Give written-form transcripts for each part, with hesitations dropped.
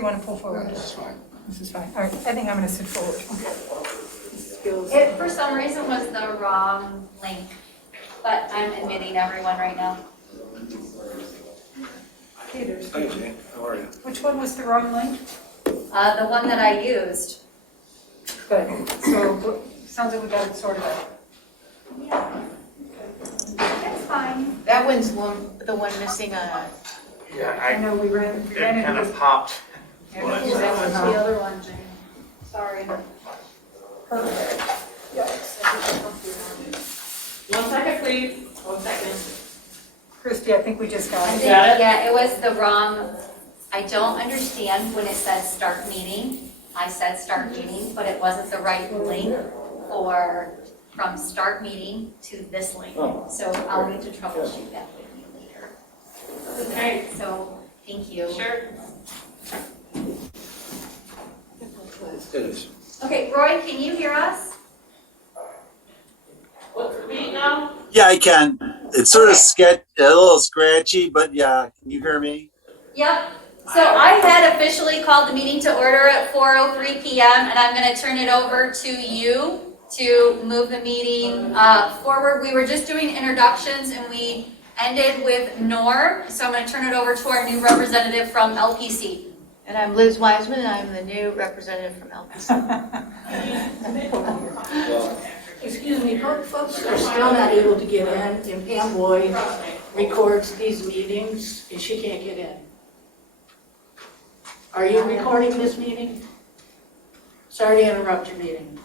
You want to pull forward? This is fine. This is fine. All right, I think I'm going to sit forward. It, for some reason, was the wrong link, but I'm admitting everyone right now. Hey, there's. Hi, Jane. How are you? Which one was the wrong link? The one that I used. Good. So, sounds like we got it sorted out. Yeah. That's fine. That one's the one missing a. Yeah, I know we ran it into kind of this. popped. Yeah, Well, that That was was the other one, Jane. Sorry. perfect. One second, please. 1 second. Christy, I think we just got I it. think, yeah, it was the wrong, I don't understand when it said start meeting. I said start meeting, but it wasn't the right link for, from start meeting to this link. So I'll need to troubleshoot that with you later. Okay. So, thank you. Sure. It is. Okay, Roy, can you hear us? What's the beat now? Yeah, I can. It's sort of a little scratchy, but yeah, can you hear me? Yep. So I had officially called the meeting to order at 4:03 p.m. and I'm going to turn it over to you to move the meeting forward. We were just doing introductions and we ended with Norm. So I'm going to turn it over to our new representative from LPC. And I'm Liz Wiseman, and I'm the new representative from LPC. Well, Excuse me, folks are still not able to get in, and Pam Boyd records these meetings, and she can't get in. Are you recording this meeting? Sorry to interrupt your meeting.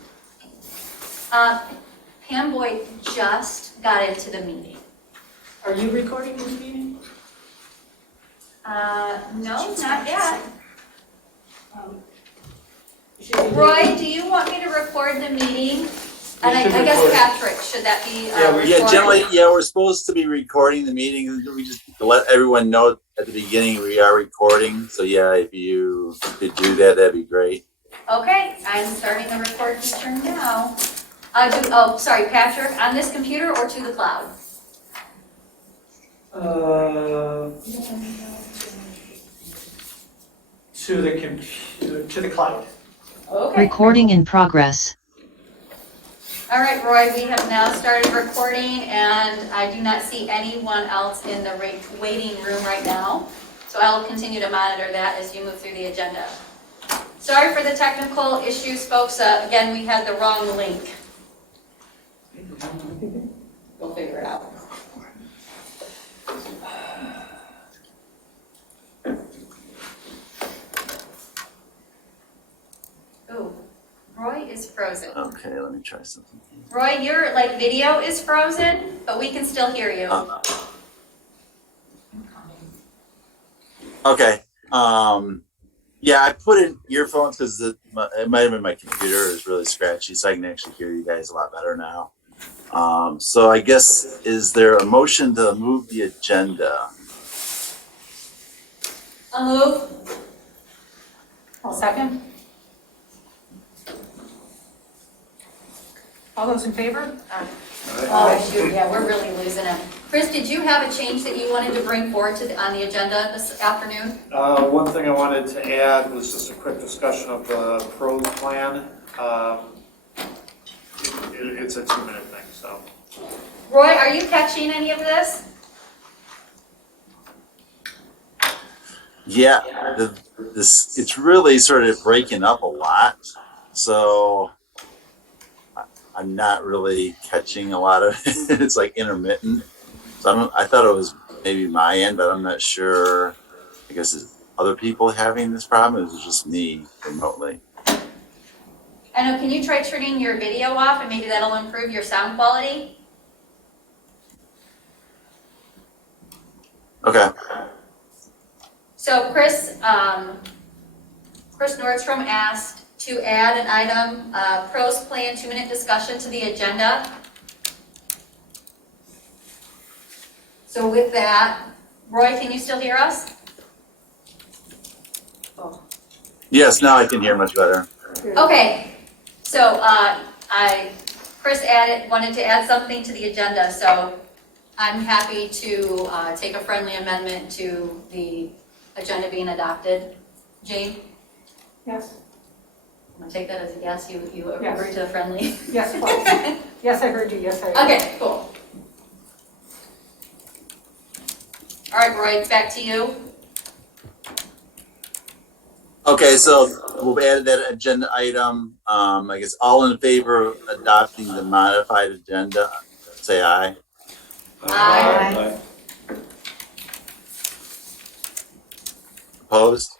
Pam Boyd just got into the meeting. Are you recording this meeting? No, not yet. Should we- Roy, do you want me to record the meeting? And I guess record it. Patrick, should that be Yeah, generally, recorded? yeah, we're supposed to be recording the meeting. We just let everyone know at the beginning we are recording. So yeah, if you could do that, that'd be great. Okay, I'm starting the record feature now. Sorry, Patrick, on this computer or to the cloud? To the cloud. Okay. Recording in progress. All right, Roy, we have now started recording and I do not see anyone else in the waiting room right now. So I will continue to monitor that as you move through the agenda. Sorry for the technical issues, folks. Again, we had the wrong link. We'll figure it out. Ooh, Roy is frozen. Okay, let me try something. Roy, your video is frozen, but we can still hear you. Okay. Yeah, I put in earphones because it might have been my computer is really scratchy, so I can actually hear you guys a lot better now. So I guess, is there a motion to move the agenda? I'll move. I'll second. All those in favor? Oh, shoot, yeah, we're really losing it. Chris, did you have a change that you wanted to bring forward on the agenda this afternoon? One thing I wanted to add was just a quick discussion of the pros plan. It's a 2-minute thing, so. Roy, are you catching any of this? Yeah, it's really sort of breaking up a lot, so I'm not really catching a lot of it. It's like intermittent. So I thought it was maybe my end, but I'm not sure. I guess is other people having this problem? Or is it just me remotely? I know, can you try turning your video off and maybe that'll improve your sound quality? Okay. So Chris Nordstrom asked to add an item, pros plan 2-minute discussion to the agenda. So with that, Roy, can you still hear us? Yes, now I can hear much better. Okay, so Chris wanted to add something to the agenda, so I'm happy to take a friendly amendment to the agenda being adopted. Jane, Yes, I'm gonna take that as a yes, you Yes. agree to the friendly. yes, please. Yes, I heard you, yes, I heard. Okay, cool. All right, Roy, back to you. Okay, so we'll add that agenda item. I guess all in favor of adopting the modified agenda, say aye. Aye. Opposed?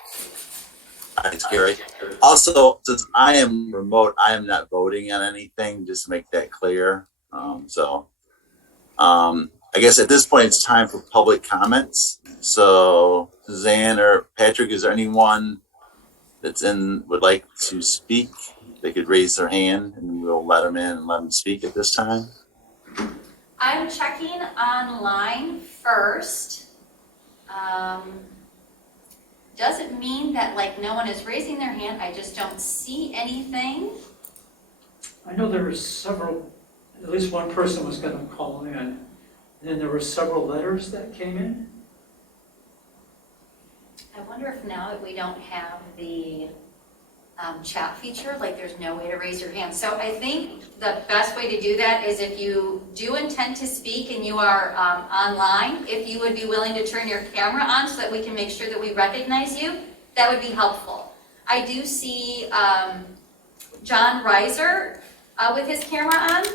Aye, it's carried. Also, since I am remote, I am not voting on anything, just to make that clear. I guess at this point, it's time for public comments. So Suzanne or Patrick, is there anyone would like to speak? They could raise their hand and we'll let them in and let them speak at this time. I'm checking online first. Doesn't mean that like no one is raising their hand, I just don't see anything. I know there were several, at least one person was going to call in, and then there were several letters that came in. I wonder if now that we don't have the chat feature, like there's no way to raise your hand. So I think the best way to do that is if you do intend to speak and you are online, if you would be willing to turn your camera on so that we can make sure that we recognize you, that would be helpful. I do see John Reiser with his camera on.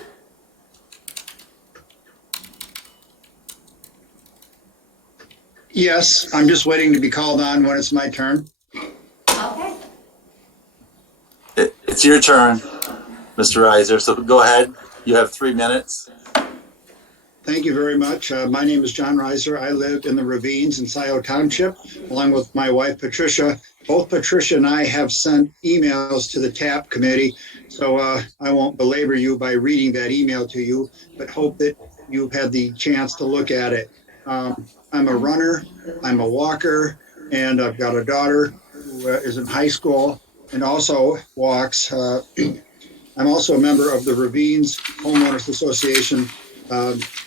Yes, I'm just waiting to be called on when it's my turn. Okay. It's your turn, Mr. Reiser. So go ahead. You have 3 minutes. Thank you very much. My name is John Reiser. I live in the Ravines in Scio Township, along with my wife, Patricia. Both Patricia and I have sent emails to the TAP committee, so I won't belabor you by reading that email to you, but hope that you've had the chance to look at it. I'm a runner, I'm a walker, and I've got a daughter who is in high school and also walks. I'm also a member of the Ravines Homeowners Association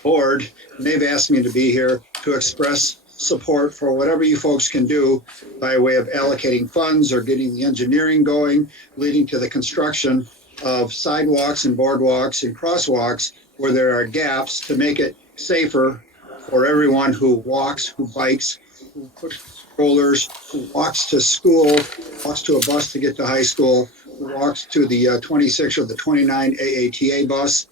board, and they've asked me to be here to express support for whatever you folks can do by way of allocating funds or getting the engineering going, leading to the construction of sidewalks and boardwalks and crosswalks where there are gaps to make it safer for everyone who walks, who bikes, who pushes strollers, who walks to school, walks to a bus to get to high school, who walks to the 26 or the 29 AATA bus.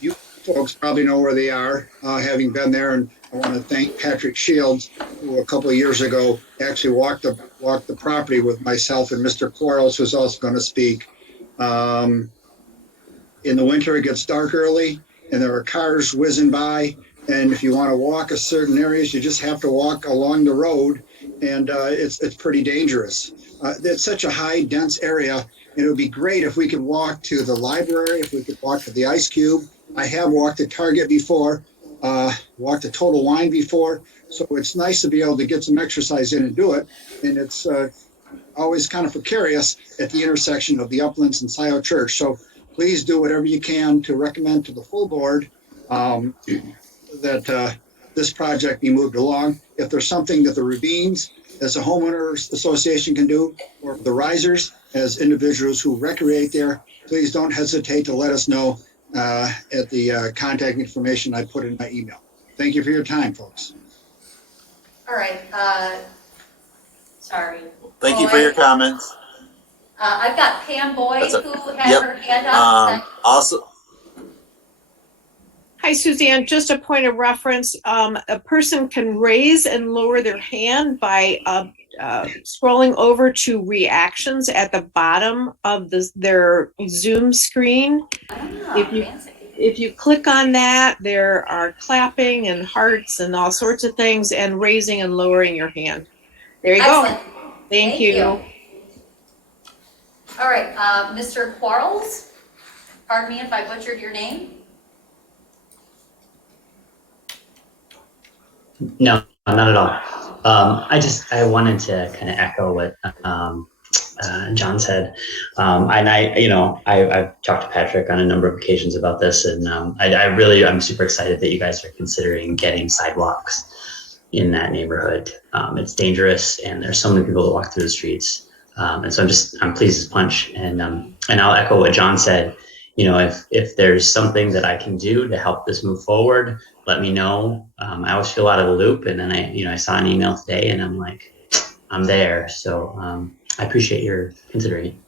You folks probably know where they are, having been there, and I want to thank Patrick Shields, who a couple of years ago actually walked the property with myself and Mr. Quarles, who's also going to speak. In the winter, it gets dark early, and there are cars whizzing by. And if you want to walk a certain areas, you just have to walk along the road, and it's pretty dangerous. It's such a high, dense area, and it would be great if we could walk to the library, if we could walk to the Ice Cube. I have walked to Target before, walked to Total Wine before, so it's nice to be able to get some exercise in and do it. And it's always kind of precarious at the intersection of the Uplands and Scio Church. So please do whatever you can to recommend to the full board that this project be moved along. If there's something that the Ravines as a homeowners association can do, or the Risers as individuals who recreate there, please don't hesitate to let us know at the contact information I put in my email. Thank you for your time, folks. All right. Sorry. Thank you for your comments. I've got Pam Boyd That's who has yep. her hand up. Also, Hi, Suzanne. Just a point of reference. A person can raise and lower their hand by scrolling over to reactions at the bottom of their Zoom screen. If you click on that, there are clapping and hearts and all sorts of things, and raising and lowering your hand. There you Excellent. go. Thank you. All right, Mr. Quarles, pardon me if I butchered your name. No, not at all. I wanted to kind of echo what John said. And I've talked to Patrick on a number of occasions about this, and I'm super excited that you guys are considering getting sidewalks, in that neighborhood. It's dangerous, and there's so many people that walk through the streets. And so I'm pleased as punch. And I'll echo what John said. If there's something that I can do to help this move forward, let me know. I always feel out of the loop, and then I saw an email today, and I'm like, I'm there. So I appreciate your considering.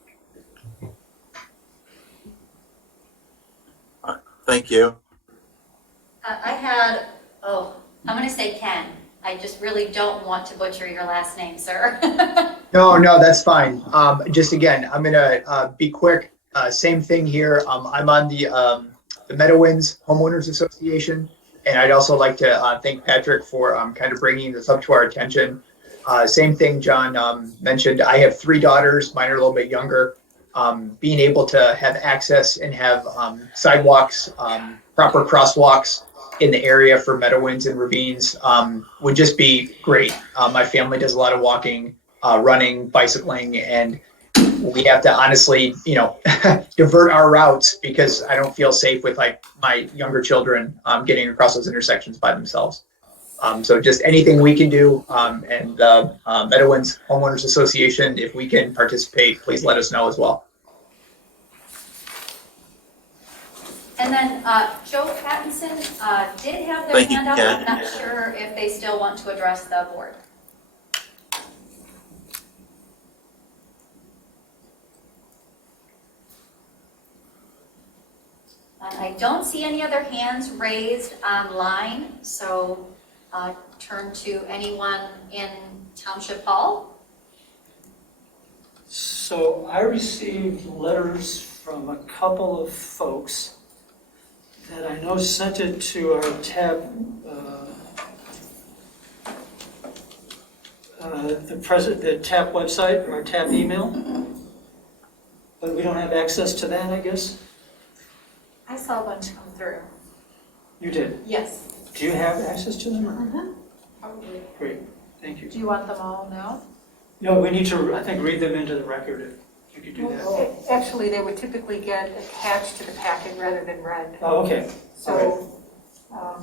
Thank you. I'm going to say Ken. I just really don't want to butcher your last name, sir. No, that's fine. Just again, I'm gonna be quick. Same thing here. I'm on the Meadowlands Homeowners Association, and I'd also like to thank Patrick for kind of bringing this up to our attention. Same thing John mentioned. I have 3 daughters. Mine are a little bit younger. Being able to have access and have sidewalks, proper crosswalks in the area for Meadowlands and Ravines would just be great. My family does a lot of walking, running, bicycling, and we have to honestly, divert our routes because I don't feel safe with like my younger children getting across those intersections by themselves. So just anything we can do, and the Meadowlands Homeowners Association, if we can participate, please let us know as well. And then Joe Pattinson did have their Thank you, hand up. Ken. I'm not sure if they still want to address the board. I don't see any other hands raised online, so turn to anyone in Township Hall. So I received letters from a couple of folks that I know sent it to our TAP, the TAP website, or our TAP email, but we don't have access to that, I guess? I saw a bunch come through. You did? Yes. Do you have access to them? Or? Probably. Great, thank you. Do you want them all now? No, we need to, I think, read them into the record if you could do that. Actually, they would typically get attached to the packet rather than read. Oh, okay. So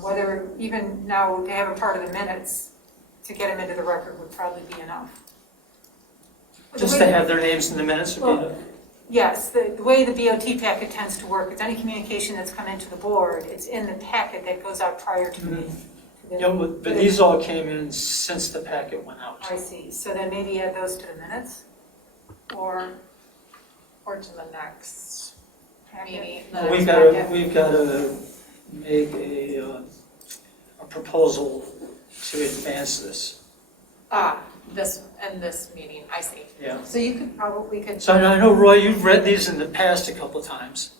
whether even now to have a part of the minutes to get them into the record would probably be enough. Just to have their names in the minutes would be enough? Yes, the way the BOT packet tends to work, it's any communication that's come into the board, it's in the packet that goes out prior to the. Yeah, but these all came in since the packet went out. I see, so then maybe add those to the minutes? Or to the next meeting? We've got to make a proposal to advance this. This meeting, I see. Yeah. So you could. So I know, Roy, you've read these in the past a couple of times.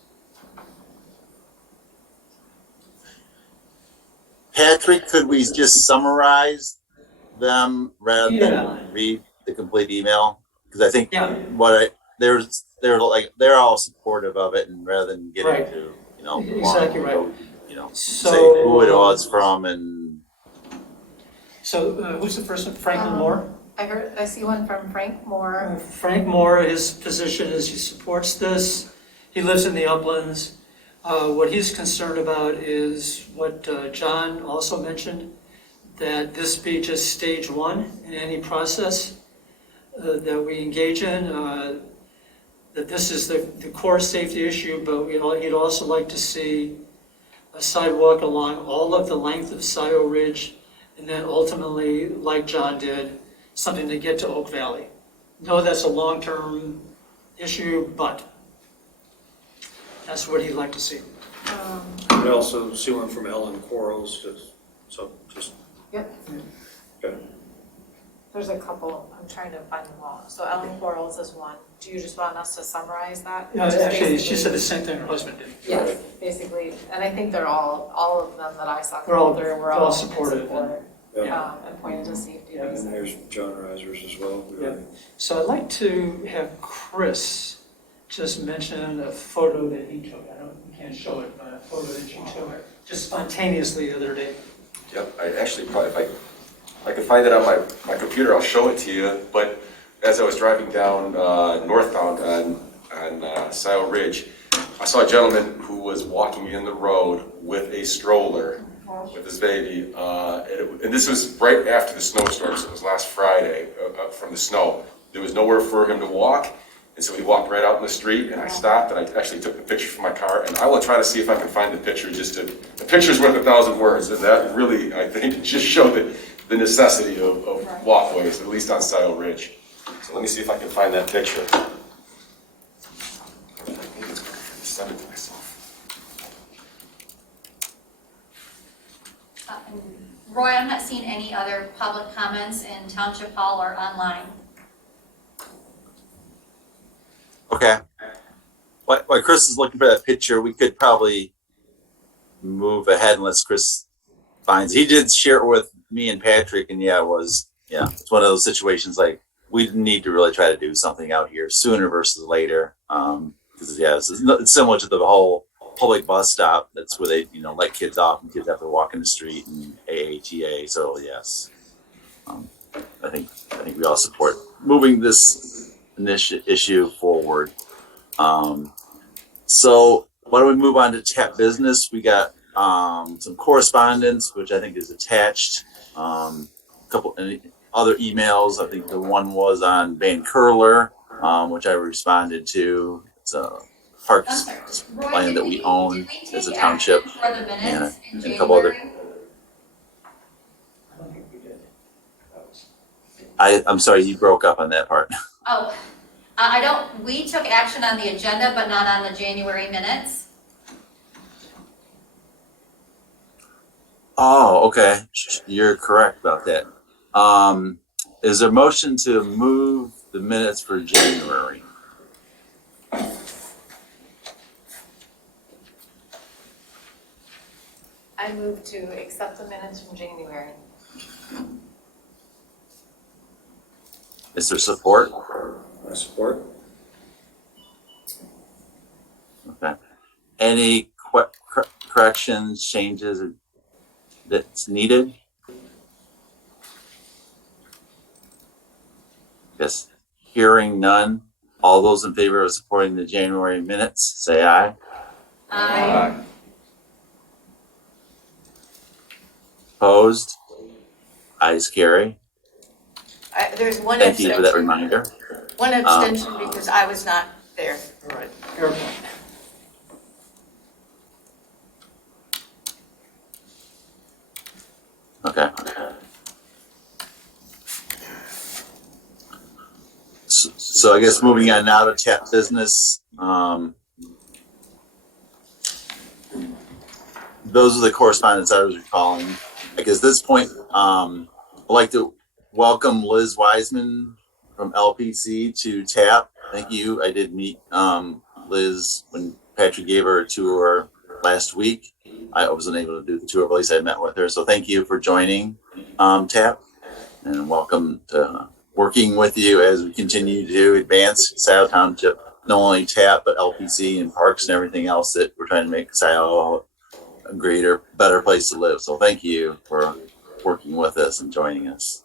Patrick, could we just summarize them rather than read the complete email? Because I think they're all supportive of it, and rather than get into exactly right. Say who it was from and. So who's the first one? Franklin Moore. I see one from Frank Moore. Frank Moore, his position is he supports this. He lives in the uplands. What he's concerned about is what John also mentioned, that this be just stage 1 in any process that we engage in, that this is the core safety issue, but he'd also like to see a sidewalk along all of the length of Scio Ridge, and then ultimately, like John did, something to get to Oak Valley. No, that's a long-term issue, but that's what he'd like to see. I also see one from Ellen Quarles, Yep. Okay. There's a couple, I'm trying to find them all. So Ellen Quarles is one. Do you just want us to summarize that? Yeah, actually, she said the same thing her husband did. Yes, basically, and I think they're all of them that I saw They're all- come through were they're all all supportive. and pointed to safety. Yeah. And there's John Risers as well. Yeah. So I'd like to have Chris just mention a photo that he took. You can't show it, but a photo that you took just spontaneously the other day. Yep, I actually probably, if I could find it on my computer, I'll show it to you. But as I was driving down northbound on Scio Ridge, I saw a gentleman who was walking in the road with a stroller. with his baby, and this was right after the snowstorm, so it was last Friday from the snow. There was nowhere for him to walk, and so he walked right out in the street, and I stopped, and I actually took the picture from my car, and I will try to see if I can find the picture, the picture's worth 1,000 words, and that really, I think, just showed the necessity of walkways, at least on Scio Ridge. So let me see if I can find that picture. Maybe it's quicker to send it to myself. Roy, I'm not seeing any other public comments in Township Hall or online. Okay. While Chris is looking for that picture, we could probably move ahead unless Chris finds. He did share it with me and Patrick, and it's one of those situations like we need to really try to do something out here sooner versus later. Because it's similar to the whole public bus stop. That's where they let kids off and kids have to walk in the street and AATA. So yes, I think we all support moving this issue forward. So why don't we move on to TAP business? We got some correspondence, which I think is attached. A couple other emails. I think the one was on Van Curler, which I responded to. It's a parks plan that we own as a township, and a couple other. I'm sorry, you broke up on that part. Oh, we took action on the agenda, but not on the January minutes. Oh, okay. You're correct about that. Is there a motion to move the minutes for January? I move to accept the minutes from January. Is there support? I support. Okay. Any corrections, changes that's needed? Yes. Hearing none. All those in favor of supporting the January minutes, say aye. Aye. Opposed? Ayes carry. There's one Thank you for that abstention. reminder. One abstention because I was not there. All right, fair point. Okay. So I guess moving on now to TAP business. Those are the correspondence I was recalling. I guess at this point, I'd like to welcome Liz Wiseman from LPC to TAP. Thank you. I did meet Liz when Patrick gave her a tour last week. I wasn't able to do the tour, but at least I met with her. So thank you for joining TAP, and welcome to working with you as we continue to advance Scio Township, not only TAP, but LPC and parks and everything else that we're trying to make Scio a greater, better place to live. So thank you for working with us and joining us.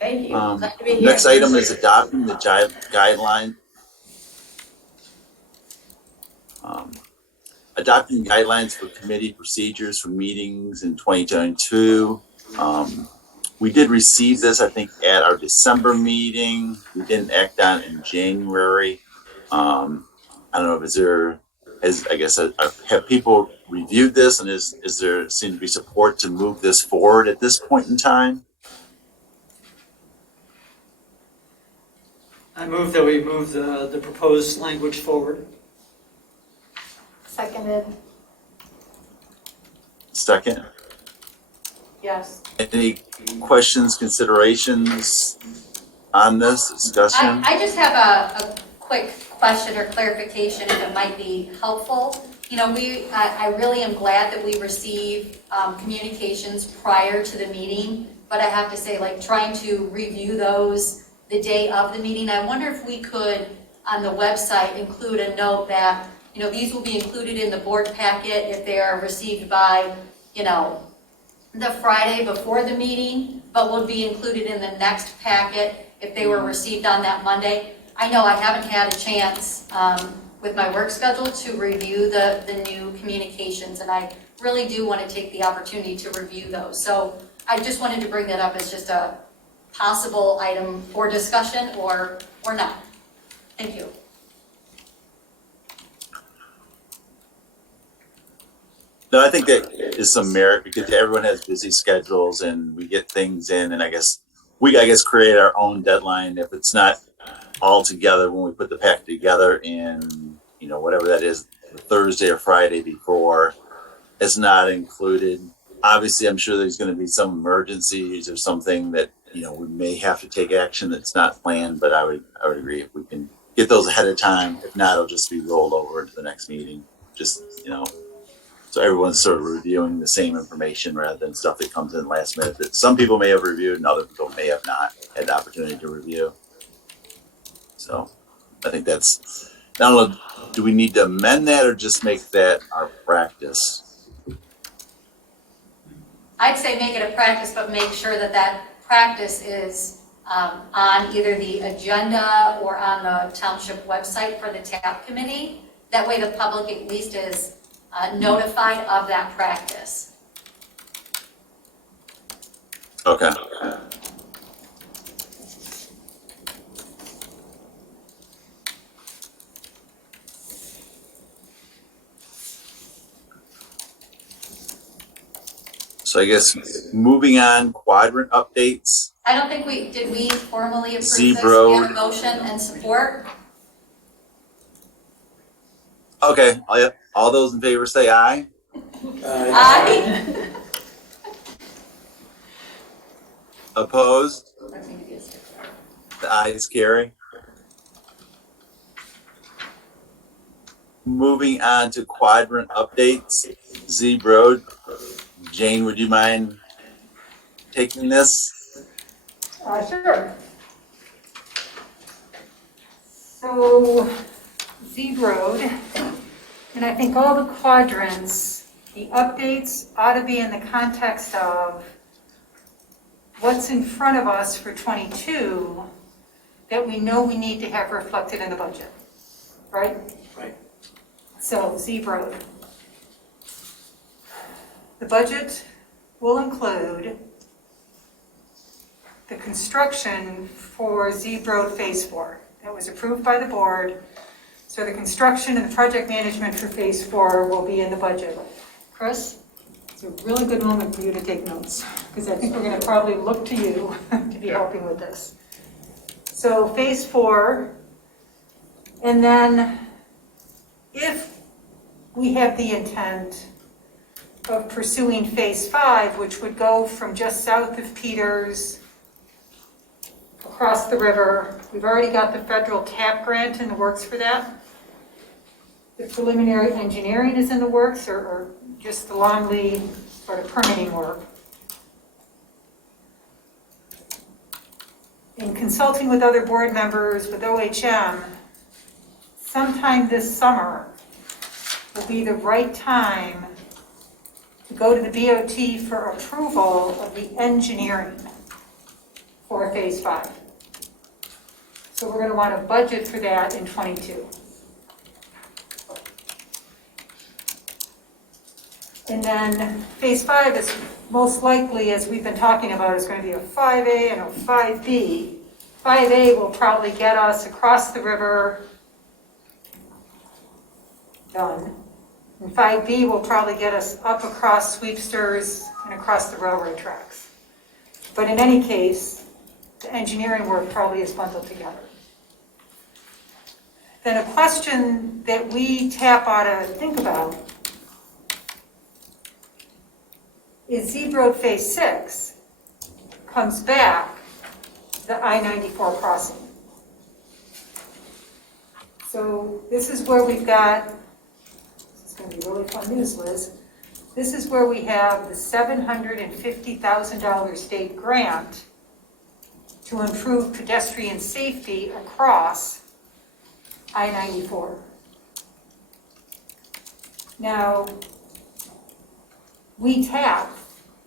Thank you. Glad to be here. Next item is adopting the guideline. Adopting guidelines for committee procedures for meetings in 2022. We did receive this, I think, at our December meeting. We didn't act on it in January. I don't know if have people reviewed this, and is there seem to be support to move this forward at this point in time? I move that we move the proposed language forward. Seconded. Second. Yes. Any questions, considerations on this discussion? I just have a quick question or clarification, if it might be helpful. I really am glad that we receive communications prior to the meeting, but I have to say, trying to review those the day of the meeting, I wonder if we could, on the website, include a note that, these will be included in the board packet if they are received by, the Friday before the meeting, but will be included in the next packet if they were received on that Monday. I know I haven't had a chance with my work schedule to review the new communications, and I really do want to take the opportunity to review those. So I just wanted to bring that up as just a possible item for discussion or not. Thank you. No, I think that is some merit because everyone has busy schedules and we get things in, and I guess create our own deadline if it's not all together when we put the pack together in, whatever that is, Thursday or Friday before. It's not included. Obviously, I'm sure there's going to be some emergencies or something that we may have to take action that's not planned. But I would agree if we can get those ahead of time. If not, it'll just be rolled over into the next meeting. Just so everyone's sort of reviewing the same information rather than stuff that comes in last minute that some people may have reviewed and other people may have not had the opportunity to review. So I think that's. I don't know. Do we need to amend that or just make that our practice? I'd say make it a practice, but make sure that practice is on either the agenda or on the township website for the TAP committee. That way the public at least is notified of that practice. Okay. So I guess moving on, quadrant updates. I don't think did we formally approve this? Zebro. We have a motion and support. Okay, all those in favor say aye. Aye. Opposed? The ayes carry. Moving on to quadrant updates. Zebro. Jane, would you mind taking this? Sure. So, Z Road, and I think all the quadrants, the updates ought to be in the context of what's in front of us for 22 that we know we need to have reflected in the budget, right? Right. So, Z Road. The budget will include the construction for Z Road Phase 4. That was approved by the board. So the construction and the project management for Phase 4 will be in the budget. Chris, it's a really good moment for you to take notes because I think we're going to probably look to you to be helping with this. So Phase 4, and then if we have the intent of pursuing Phase 5, which would go from just south of Peters across the river. We've already got the federal TAP grant in the works for that. The preliminary engineering is in the works, or just the long lead sort of permitting work. In consulting with other board members, with OHM, sometime this summer will be the right time to go to the BOT for approval of the engineering for Phase 5. So we're going to want to budget for that in 22. And then Phase 5 is most likely, as we've been talking about, is going to be a 5A and a 5B. 5A will probably get us across the river, done. And 5B will probably get us up across Sweepsters and across the railroad tracks. But in any case, the engineering work probably is bundled together. Then a question that we TAP ought to think about is Z Road Phase 6 comes back the I-94 crossing. So this is where we've got, this is going to be really fun news, Liz. This is where we have the $750,000 state grant to improve pedestrian safety across I-94. Now, we TAP,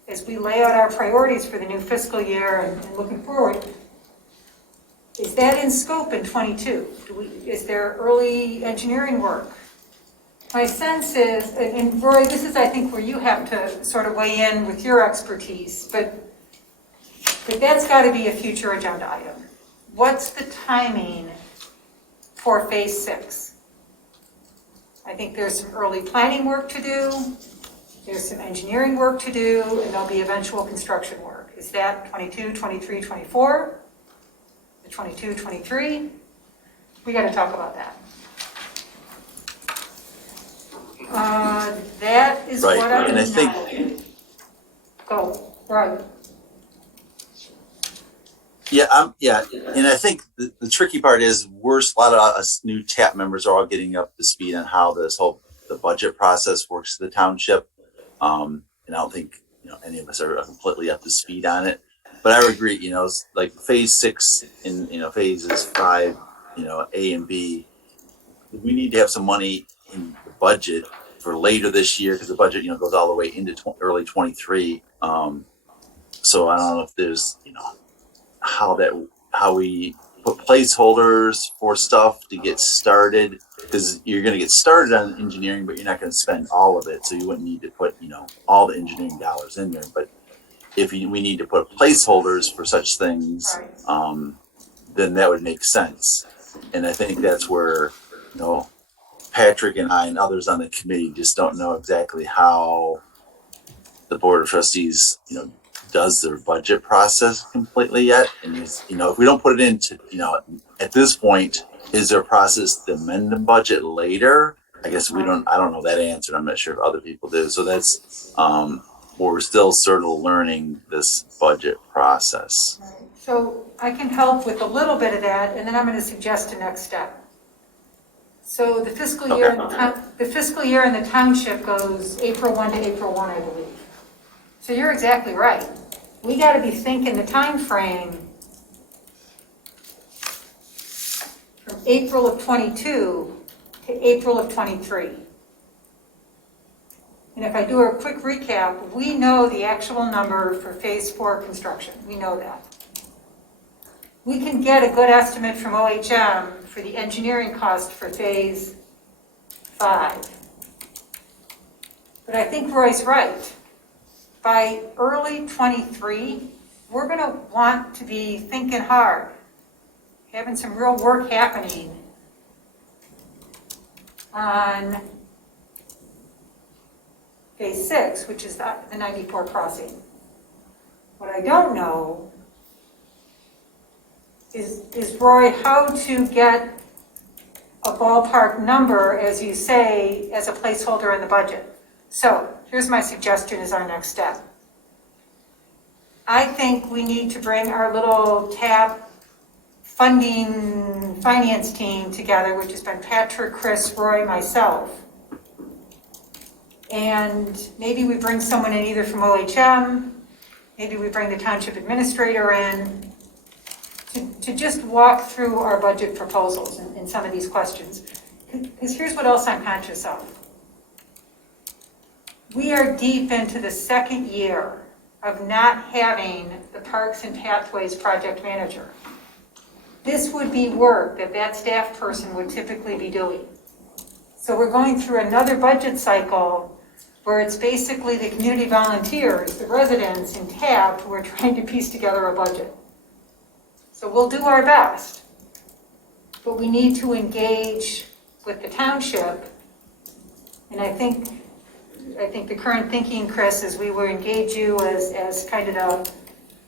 as we lay out our priorities for the new fiscal year and looking forward, is that in scope in 22? Is there early engineering work My sense is, and Roy, this is, I think, where you have to sort of weigh in with your expertise, but that's got to be a future agenda item. What's the timing for phase 6? I think there's some early planning work to do, there's some engineering work to do, and there'll be eventual construction work. Is that 22, 23, 24? The 22, 23? We got to talk about that. That is Right, what I and I know. think- Go, right. Yeah, and I think the tricky part is a lot of us new TAP members are all getting up to speed on how the budget process works to the township. And I don't think, any of us are completely up to speed on it, but I would agree, it's like phase 6 in, phases 5, A and B, we need to have some money in the budget for later this year because the budget, goes all the way into early 23. So I don't know if there's, how we put placeholders for stuff to get started, because you're going to get started on engineering, but you're not going to spend all of it. So you wouldn't need to put, all the engineering dollars in there. But if we need to put placeholders for such things, then that would make sense. And I think that's where, Patrick and I and others on the committee just don't know exactly how the Board of Trustees, does their budget process completely yet. And if we don't put it into, at this point, is there a process to amend the budget later? I guess I don't know that answer. I'm not sure if other people do. So that's where we're still sort of learning this budget process. So I can help with a little bit of that, and then I'm going to suggest a next step. So the fiscal year, the fiscal year in the township goes April 1 to April 1, I believe. So you're exactly right. We got to be thinking the time frame from April of 22 to April of 23. And if I do a quick recap, we know the actual number for phase 4 construction. We know that. We can get a good estimate from OHM for the engineering cost for phase 5. But I think Roy's right. By early 23, we're going to want to be thinking hard, having some real work happening on phase 6, which is the 94 crossing. What I don't know is Roy, how to get a ballpark number, as you say, as a placeholder in the budget. So here's my suggestion as our next step. I think we need to bring our little TAP funding finance team together, which has been Patrick, Chris, Roy, myself. And maybe we bring someone in either from OHM, maybe we bring the township administrator in to just walk through our budget proposals and some of these questions. Because here's what else I'm conscious of. We are deep into the second year of not having the Parks and Pathways project manager. This would be work that staff person would typically be doing. So we're going through another budget cycle where it's basically the community volunteers, the residents in TAP who are trying to piece together a budget. So we'll do our best, but we need to engage with the township. And I think the current thinking, Chris, is we will engage you as kind of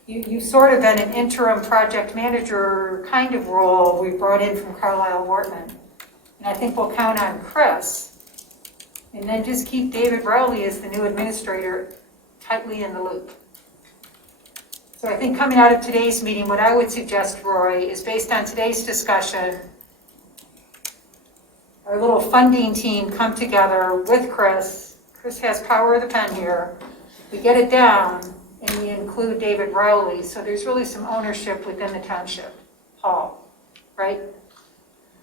you've sort of been an interim project manager kind of role we brought in from Carlisle Wortman. And I think we'll count on Chris. And then just keep David Rowley as the new administrator tightly in the loop. So I think coming out of today's meeting, what I would suggest, Roy, is based on today's discussion, our little funding team come together with Chris. Chris has power of the pen here. We get it down, and we include David Rowley. So there's really some ownership within the township hall, right?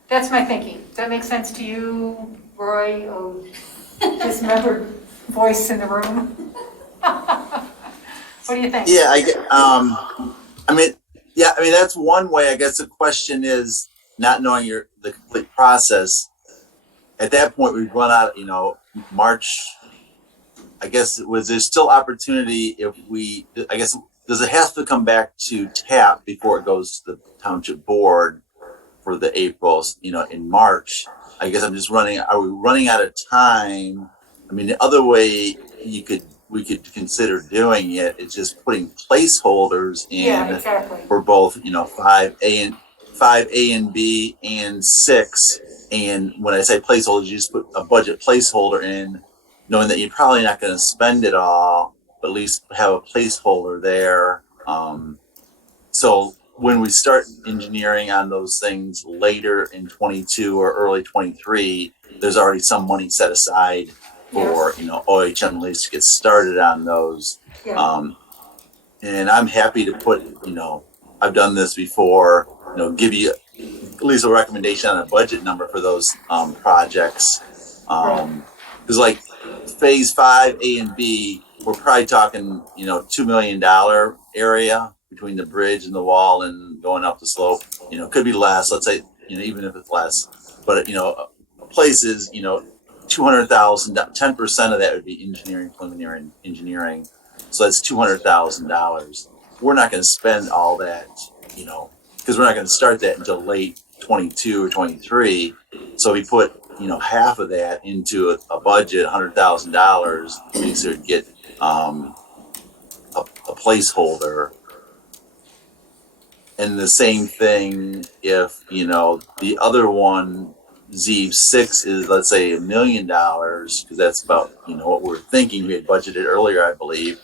That's my thinking. Does that make sense to you, Roy? Oh, dismembered voice in the room. What do you think? Yeah, I mean, that's one way. I guess the question is not knowing the complete process. at that point we'd run out, March, I guess there's still opportunity if does it have to come back to TAP before it goes to the township board for the April, in March? I guess I'm just are we running out of time? I mean, the other way we could consider doing it is just putting placeholders in exactly. for both, 5A and B and 6. And when I say placeholders, you just put a budget placeholder in, knowing that you're probably not going to spend it all, but at least have a placeholder there. So when we start engineering on those things later in 22 or early 23, there's already some money set aside for, OHM at least to get started on those. Yeah. And I'm happy to put, I've done this before, give you at least a recommendation on a budget number for those projects. Because like phase 5, A and B, we're probably talking, $2 million area between the bridge and the wall and going up the slope. Could be less, let's say, even if it's less. But, places, 200,000, 10% of that would be preliminary engineering. So that's $200,000. We're not going to spend all that, because we're not going to start that until late 22 or 23. So we put, half of that into a budget, $100,000, makes it get a placeholder. And the same thing if, the other one, Zeev 6 is, let's say, $1 million, because that's about, what we're thinking. We had budgeted earlier, I believe.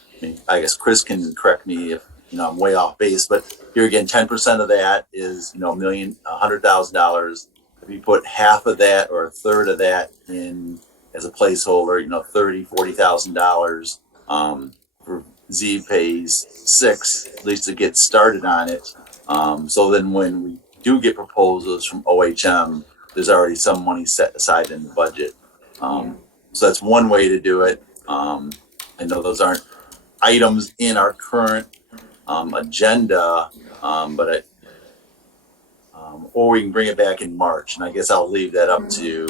I guess Chris can correct me if, I'm way off base, but here again, 10% of that is, $100,000. If you put half of that or a third of that in as a placeholder, $30,000, $40,000, for Zeev pays 6, at least to get started on it. So then when we do get proposals from OHM, there's already some money set aside in the budget. So that's one way to do it. I know those aren't items in our current agenda, but or we can bring it back in March. And I guess I'll leave that up to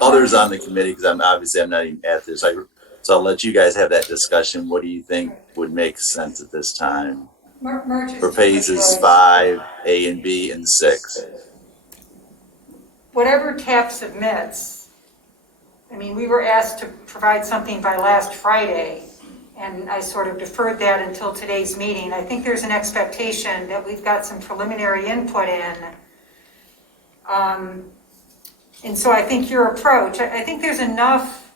others on the committee, because I'm not even at this. So I'll let you guys have that discussion. What do you think would make sense at this time for phases 5, A and B, and 6? Whatever TAP submits, we were asked to provide something by last Friday, and I sort of deferred that until today's meeting. I think there's an expectation that we've got some preliminary input in. And so I think your approach, I think there's enough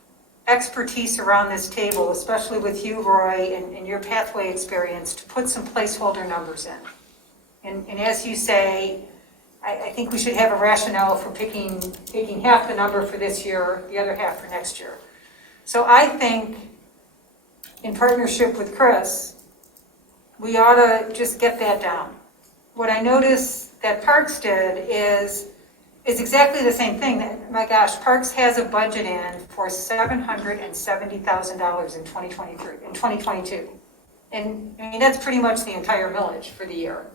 expertise around this table, especially with you, Roy, and your pathway experience, to put some placeholder numbers in. And as you say, I think we should have a rationale for taking half the number for this year, the other half for next year. So I think, in partnership with Chris, we ought to just get that down. What I noticed that Parks did is exactly the same thing. My gosh, Parks has a budget in for $770,000 in 2022. And that's pretty much the entire millage for the year.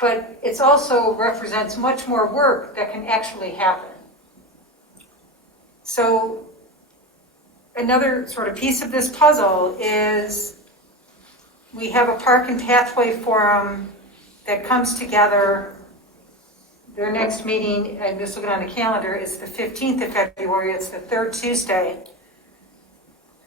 But it also represents much more work that can actually happen. So another sort of piece of this puzzle is we have a Park and Pathway Forum that comes together. Their next meeting, and just looking on the calendar, is the 15th of February. It's the third Tuesday.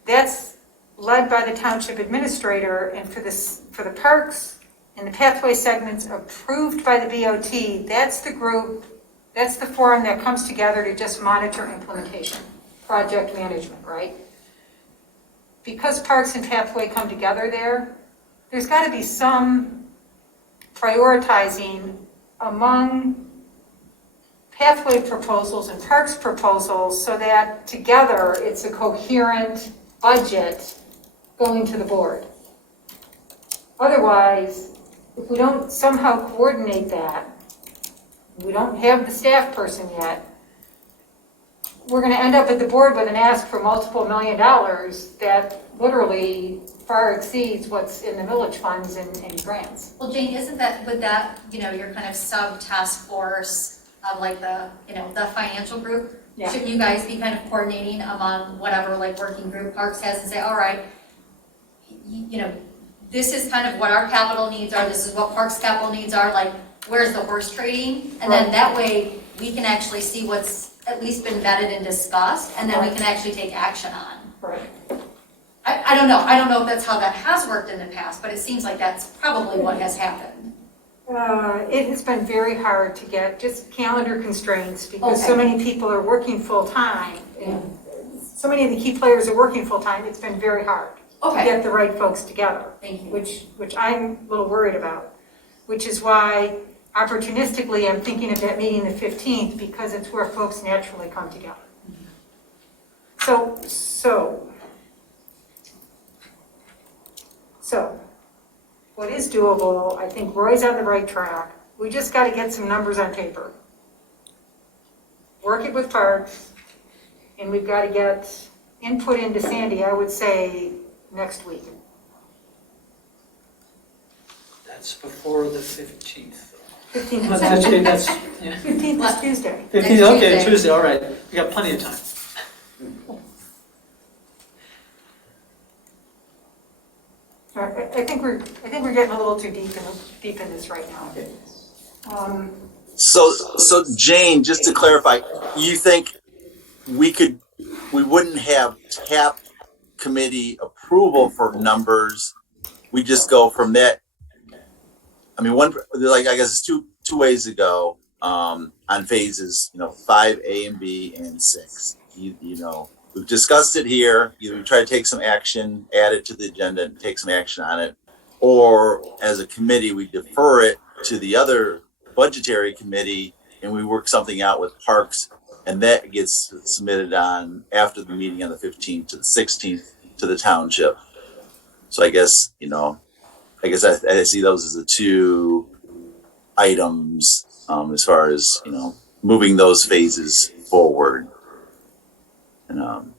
That's led by the township administrator, and for the parks and the pathway segments approved by the BOT, that's the group, that's the forum that comes together to just monitor implementation, project management, right? Because Parks and Pathway come together there's got to be some prioritizing among pathway proposals and parks proposals so that together it's a coherent budget going to the board. Otherwise, if we don't somehow coordinate that, we don't have the staff person yet, we're going to end up at the board with an ask for multiple $1 million that literally far exceeds what's in the millage funds and grants. Well, Jane, would that, your kind of sub-task force like the, the financial group. Yeah. Shouldn't you guys be kind of coordinating among whatever like working group Parks has and say, all right, this is kind of what our capital needs are, this is what Parks capital needs are, like, where's the horse trading? And then that way, we can actually see what's at least been vetted and discussed, and then we can actually take action on. Right. I don't know. I don't know if that's how that has worked in the past, but it seems like that's probably what has happened. It has been very hard to get just calendar constraints because so many people are working full-time. And so many of the key players are working full-time. It's been very hard to get the right folks together. Thank you. Which I'm a little worried about, which is why opportunistically I'm thinking of that meeting the 15th because it's where folks naturally come together. So, what is doable, I think Roy's on the right track. We just got to get some numbers on paper. Work it with Parks, and we've got to get input into Sandy, I would say, next week. That's before the 15th. 15th That's is actually, that's, 15th is Tuesday. 15th, okay, Tuesday, all right. We got plenty of time. I think we're getting a little too deep in this right now. So Jane, just to clarify, you think we wouldn't have TAP committee approval for numbers? We just go from that. I mean, I guess it's two ways to go on phases. 5A and B and 6. We've discussed it here. Either we try to take some action, add it to the agenda, and take some action on it, or as a committee, we defer it to the other budgetary committee, and we work something out with Parks, and that gets submitted on after the meeting on the 15th to the 16th to the township. So I guess I see those as the two items as far as moving those phases forward. And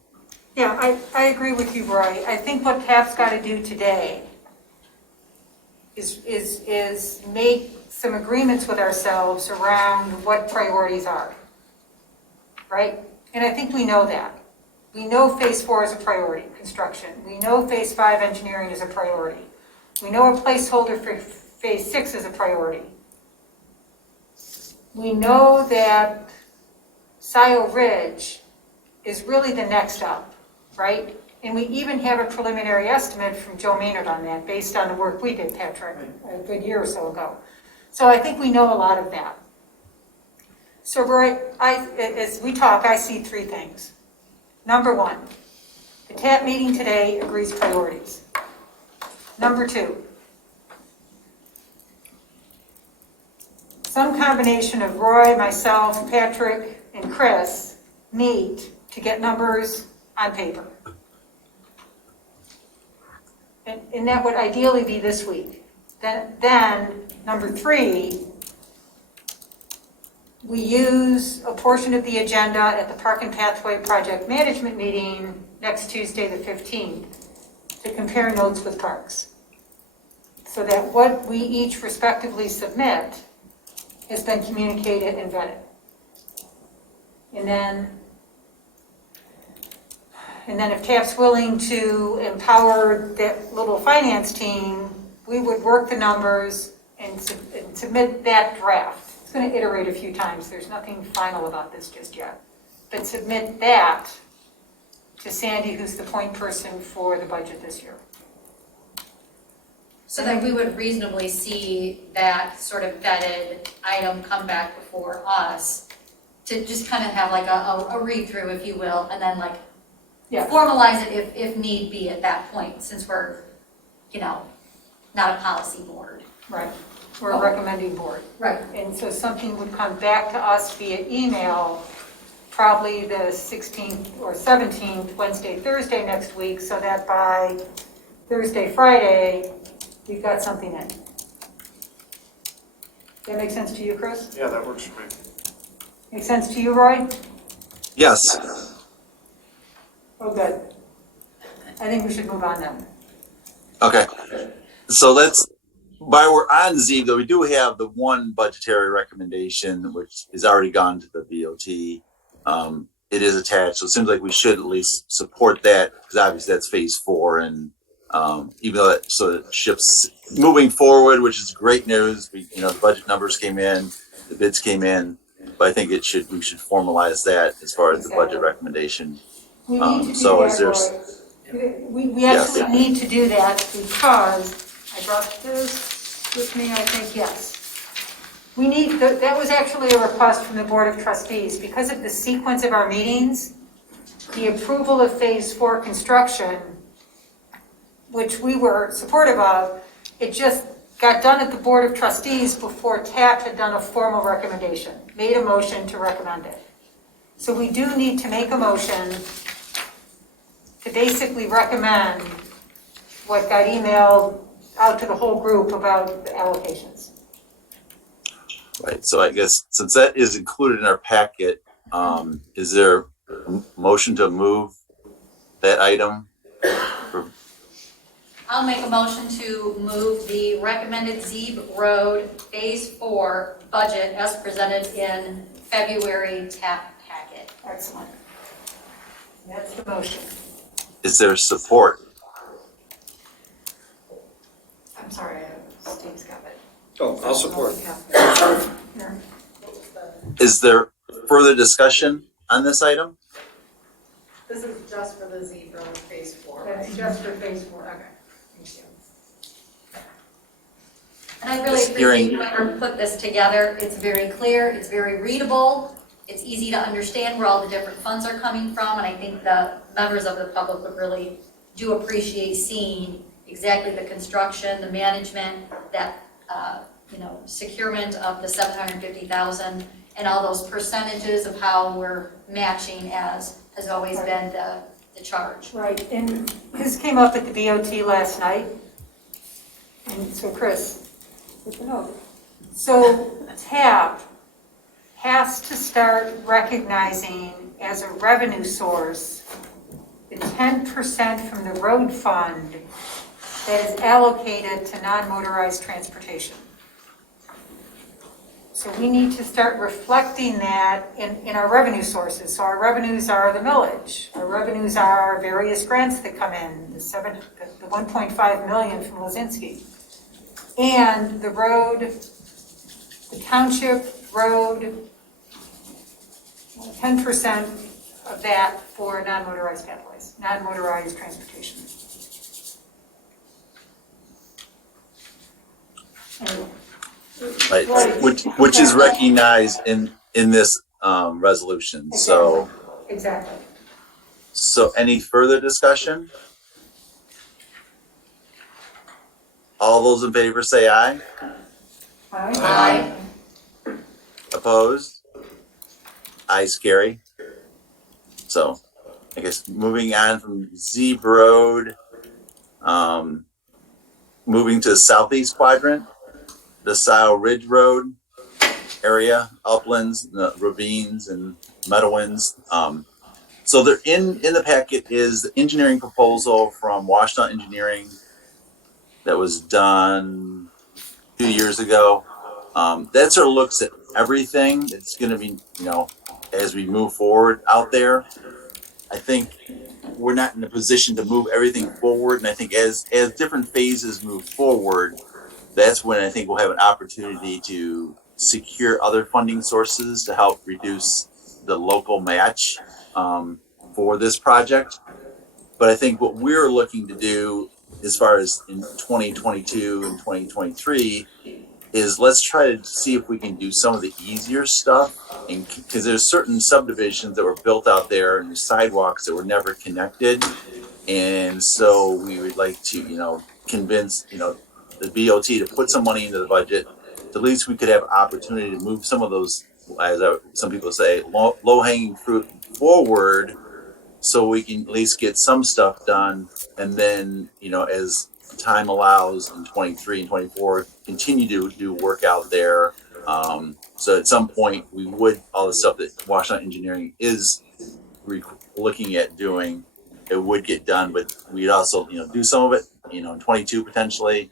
Yeah, I agree with you, Roy. I think what TAP's got to do today is make some agreements with ourselves around what priorities are, right? And I think we know that. We know phase 4 is a priority, construction. We know phase 5 engineering is a priority. We know a placeholder for phase 6 is a priority. We know that Scio Ridge is really the next up, right? And we even have a preliminary estimate from Joe Maynard on that based on the work we did, Patrick, a good year or so ago. So I think we know a lot of that. So Roy, as we talk, I see 3 things. Number 1, the TAP meeting today agrees priorities. Number 2, some combination of Roy, myself, Patrick, and Chris meet to get numbers on paper. And that would ideally be this week. Then number 3, we use a portion of the agenda at the Park and Pathway Project Management meeting next Tuesday, the 15th, to compare notes with Parks. So that what we each respectively submit has been communicated and vetted. And then if TAP's willing to empower that little finance team, we would work the numbers and submit that draft. It's going to iterate a few times. There's nothing final about this just yet. But submit that to Sandy, who's the point person for the budget this year. So then we would reasonably see that sort of vetted item come back before us to just kind of have like a read-through, if you will, and then like formalize it if need be at that point, since we're, not a policy board. Right. We're a recommending board. Right. And so something would come back to us via email, probably the 16th or 17th, Wednesday, Thursday next week, so that by Thursday, Friday, we've got something in. Does that make sense to you, Chris? Yeah, that works for me. Make sense to you, Roy? yes. Oh, good. I think we should move on then. Okay. So while we're on Z, though, we do have the one budgetary recommendation, which is already gone to the BOT. It is attached, so it seems like we should at least support that, because obviously that's phase 4, and even though that sort of ship's moving forward, which is great news. The budget numbers came in, the bids came in, but I think we should formalize that as far as the budget recommendation. We need to do So that, is there? Roy. We actually need to do that because I brought this with me, I think, yes. We need, that was actually a request from the Board of Trustees. Because of the sequence of our meetings, the approval of phase 4 construction, which we were supportive of, it just got done at the Board of Trustees before TAP had done a formal recommendation, made a motion to recommend it. So we do need to make a motion to basically recommend what got emailed out to the whole group about the allocations. Right, so I guess since that is included in our packet, is there a motion to move that item? I'll make a motion to move the recommended Zeeb Road Phase 4 budget as presented in February TAP packet. Excellent. That's the motion. Is there support? I'm sorry, Steve's got it. Oh, I'll support. Here. Is there further discussion on this item? This is just for the Z Road Phase 4, That's right? just for phase 4, okay. Thank you. And I really Just appreciate hearing- whoever put this together. It's very clear, it's very readable, it's easy to understand where all the different funds are coming from, and I think the members of the public would really do appreciate seeing exactly the construction, the management, that securement of the $750,000, and all those percentages of how we're matching as has always been the charge. Right, and this came up at the BOT last night. And so Chris, with the note. So TAP has to start recognizing as a revenue source the 10% from the road fund that is allocated to non-motorized transportation. So we need to start reflecting that in our revenue sources. So our revenues are the millage. Our revenues are various grants that come in, the 1.5 million from Lozinski. And the road, the township road, 10% of that for non-motorized pathways, non-motorized transportation. Anyway. Right, which is recognized in this resolution. So, Exactly. so any further discussion? All those in favor say aye. Aye. Opposed? Ayes carry. So, I guess moving on from Zeeb Road, moving to the southeast quadrant, the Scio Ridge Road area, uplands, the ravines and meadowlands. So they're in the packet is the engineering proposal from Washington Engineering that was done 2 years ago. That sort of looks at everything that's going to be, as we move forward out there. I think we're not in a position to move everything forward. And I think as different phases move forward, that's when I think we'll have an opportunity to secure other funding sources to help reduce the local match for this project. But I think what we're looking to do as far as in 2022 and 2023 is let's try to see if we can do some of the easier stuff, and because there's certain subdivisions that were built out there and sidewalks that were never connected, and so we would like to convince the BOT to put some money into the budget. At least we could have opportunity to move some of those, as some people say, low-hanging fruit forward, so we can at least get some stuff done, and then as time allows in 23 and 24, continue to do work out there. So at some point we would, all the stuff that Washington Engineering is looking at doing, it would get done, but we'd also do some of it in 22 potentially.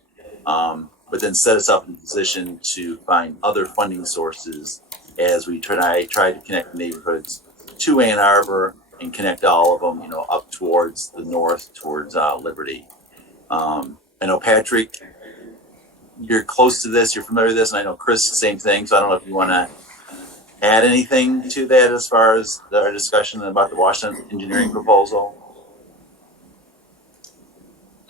but then set us up in a position to find other funding sources as we try to connect the neighborhoods to Ann Arbor and connect all of them, up towards the north, towards Liberty. I know Patrick, you're close to this, you're familiar with this, and I know Chris, same thing. So I don't know if you want to add anything to that as far as our discussion about the Washington engineering proposal.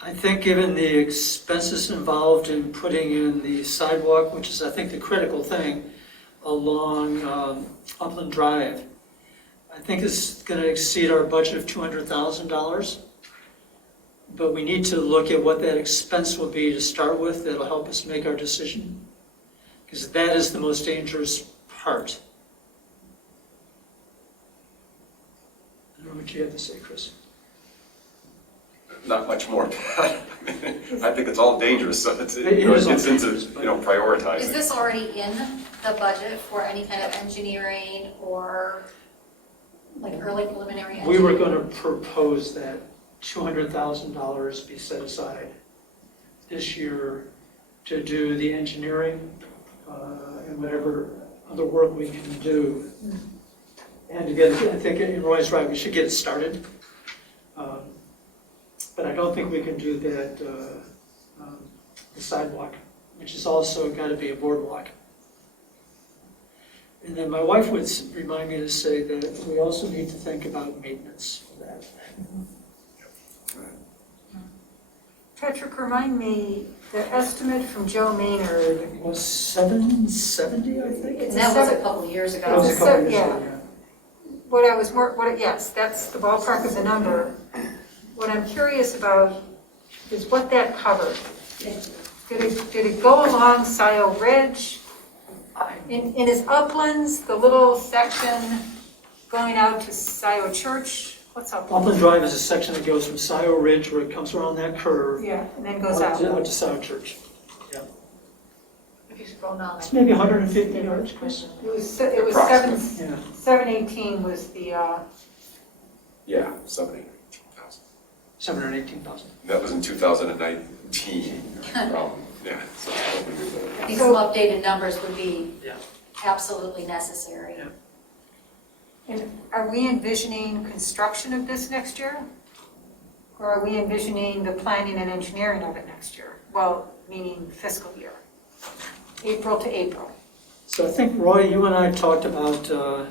I think given the expenses involved in putting in the sidewalk, which is, I think, the critical thing along Upland Drive, I think it's going to exceed our budget of $200,000. But we need to look at what that expense will be to start with. That'll help us make our decision, because that is the most dangerous part. I don't know what you have to say, Chris. Not much more. I think it's all dangerous, so it's into prioritizing. Is this already in the budget for any kind of engineering or like early preliminary engineering? We were going to propose that $200,000 be set aside this year to do the engineering and whatever other work we can do. And again, I think Roy's right, we should get it started. But I don't think we can do that, the sidewalk, which is also got to be a boardwalk. And then my wife would remind me to say that we also need to think about maintenance for that. Patrick, remind me, the estimate from Joe Maynard. It was $770, I think. And that was a couple years ago. That was a couple years ago, yeah. Yes, that's the ballpark of the number. What I'm curious about is what that covered. Did it go along Scio Ridge? In his uplands, the little section going out to Scio Church? What's up? Upland Drive is a section that goes from Scio Ridge, where it comes around that curve. Yeah, and then goes out. Out to Scio Church. Yeah. If you scroll down. It's maybe 150 yards, Chris. It was 718 was the, Yeah, 718,000. 718,000. That was in 2019. Yeah. So I think some updated numbers would be absolutely necessary. Yeah. and are we envisioning construction of this next year? Or are we envisioning the planning and engineering of it next year? Well, meaning fiscal year, April to April. So I think, Roy, you and I talked about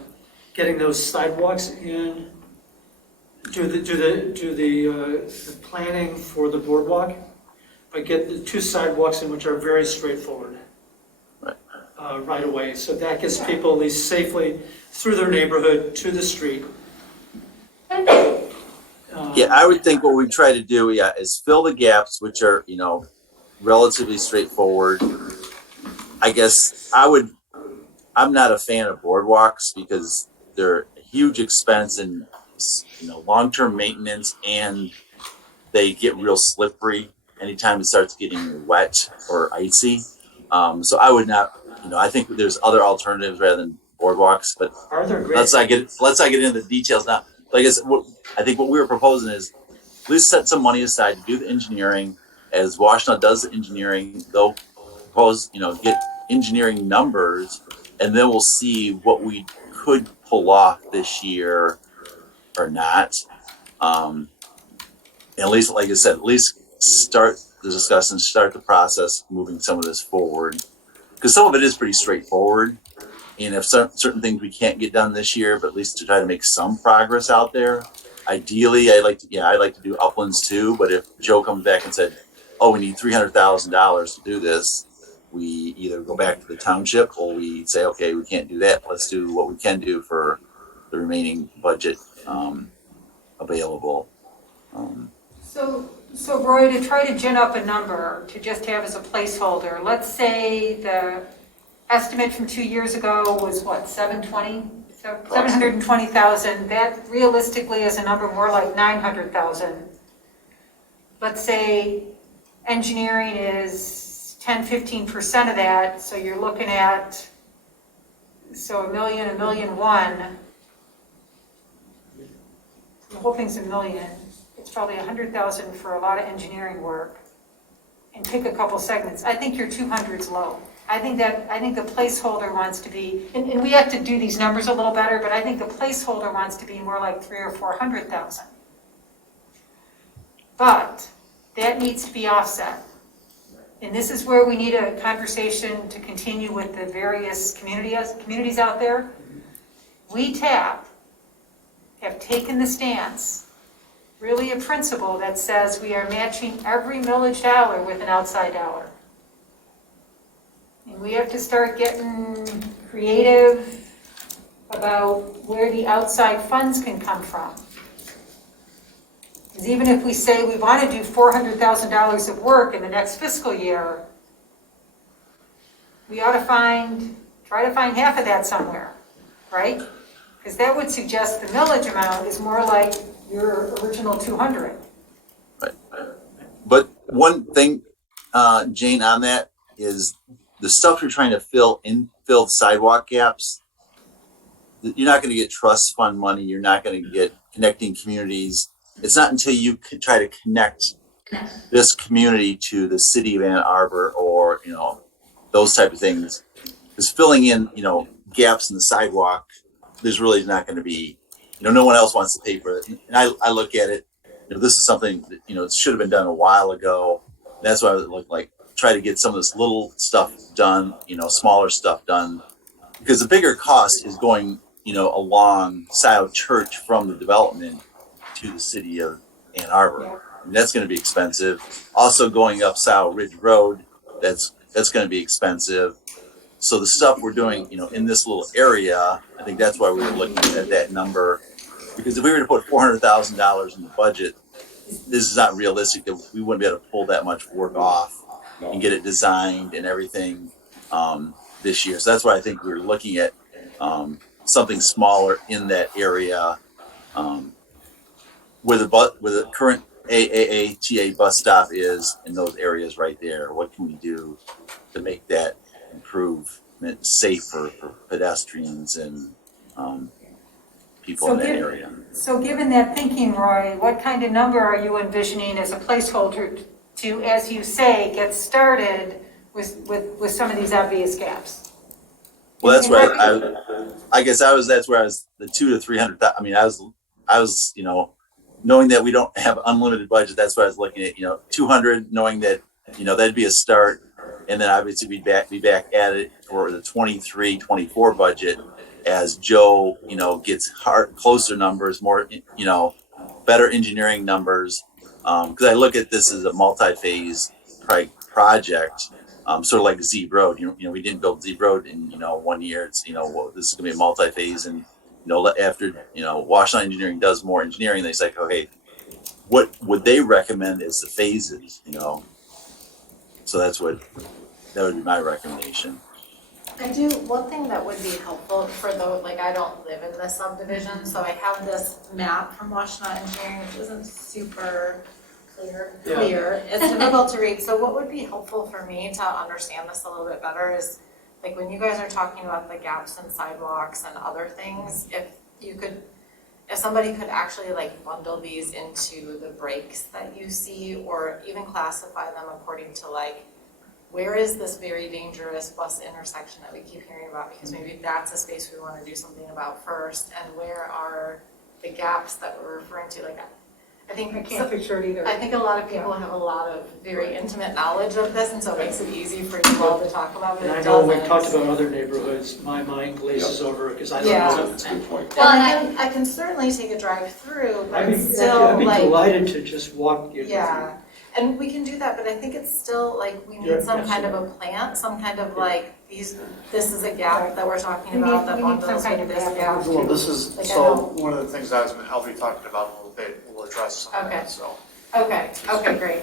getting those sidewalks in, do the planning for the boardwalk, but get the two sidewalks in which are very straightforward right away. So that gets people at least safely through their neighborhood to the street. Yeah, I would think what we try to do, is fill the gaps, which are, relatively straightforward. I guess I'm not a fan of boardwalks because they're a huge expense and, long-term maintenance, and they get real slippery anytime it starts getting wet or icy. So I would not, I think there's other alternatives rather than boardwalks, but Are there let's not get into the details now. Like I said, I think what we were proposing is at least set some money aside to do the engineering. As Washington does the engineering, they'll propose, get engineering numbers, and then we'll see what we could pull off this year or not. At least, like I said, at least start the discussion, start the process, moving some of this forward. Because some of it is pretty straightforward. And if certain things we can't get done this year, but at least to try to make some progress out there. Ideally, I'd like to do uplands too. But if Joe comes back and said, "Oh, we need $300,000 to do this," we either go back to the township or we say, "Okay, we can't do that. Let's do what we can do for the remaining budget available." So Roy, to try to gin up a number, to just have as a placeholder, let's say the estimate from 2 years ago was what, 720? So 720,000, that realistically is a number more like 900,000. Let's say engineering is 10-15% of that, so you're looking at, $1 million, $1.1 million. The whole thing's $1 million. It's probably 100,000 for a lot of engineering work. and pick a couple segments. I think your 200's low. I think the placeholder wants to be, and we have to do these numbers a little better, but I think the placeholder wants to be more like 300,000 or 400,000. But that needs to be offset. And this is where we need a conversation to continue with the various communities out there. We TAP have taken the stance, really a principle that says we are matching every millage dollar with an outside dollar. And we have to start getting creative about where the outside funds can come from. Because even if we say we want to do $400,000 of work in the next fiscal year, we ought to try to find half of that somewhere, right? Because that would suggest the millage amount is more like your original 200. Right. But one thing, Jane, on that is the stuff you're trying to fill sidewalk gaps. You're not going to get trust fund money. You're not going to get connecting communities. It's not until you try to connect this community to the city of Ann Arbor or, those type of things. Because filling in, gaps in the sidewalk, there's really not going to be, no one else wants to pay for it. And I look at it, this is something that, it should have been done a while ago. That's why I would look like, try to get some of this little stuff done, smaller stuff done. Because the bigger cost is going, along Scio Church from the development to the city of Ann Arbor. And that's going to be expensive. Also going up Scio Ridge Road, that's going to be expensive. So the stuff we're doing, in this little area, I think that's why we were looking at that number. Because if we were to put $400,000 in the budget, this is not realistic. We wouldn't be able to pull that much work off and get it designed and everything this year. So that's why I think we're looking at something smaller in that area. Where the current AAATA bus stop is in those areas right there. What can we do to make that improvement safer for pedestrians and people in that area? So given that thinking, Roy, what kind of number are you envisioning as a placeholder to, as you say, get started with some of these obvious gaps? Well, that's where I guess that's where I was the 200,000 to 300,000. I mean, I was, knowing that we don't have unlimited budget, that's why I was looking at, 200, knowing that, that'd be a start. And then obviously be back at it for the 23-24 budget as Joe, gets closer numbers, more, better engineering numbers. Because I look at this as a multi-phase project, sort of like Z Road. We didn't build Z Road in 1 year. It's this is gonna be a multi-phase, and after Washington Engineering does more engineering, they say, okay, what would they recommend as the phases? So that would be my recommendation. I do, one thing that would be helpful for those, I don't live in this subdivision, so I have this map from Washington Engineering, which isn't super clear. It's difficult to read. So what would be helpful for me to understand this a little bit better is, when you guys are talking about the gaps in sidewalks and other things, if somebody could actually bundle these into the breaks that you see, or even classify them according to where is this very dangerous bus intersection that we keep hearing about, because maybe that's a space we want to do something about first, and where are the gaps that we're referring to. I can't picture it either. I think a lot of people have a lot of very intimate knowledge of this, and so it makes it easy for you all to talk about, but And I it know doesn't. we've talked about other neighborhoods, my mind glazes over because I don't know. That's a good point. Well, and I can certainly take a drive through, but I'd it's be still delighted to just walk you. yeah. And we can do that, but I think it's still we need some kind of a plan, some kind of this is a gap that we're talking about that bundles with this gap. Well, this is, one of the things I'll be talking about a little bit, we'll address some of that, so. Okay, great.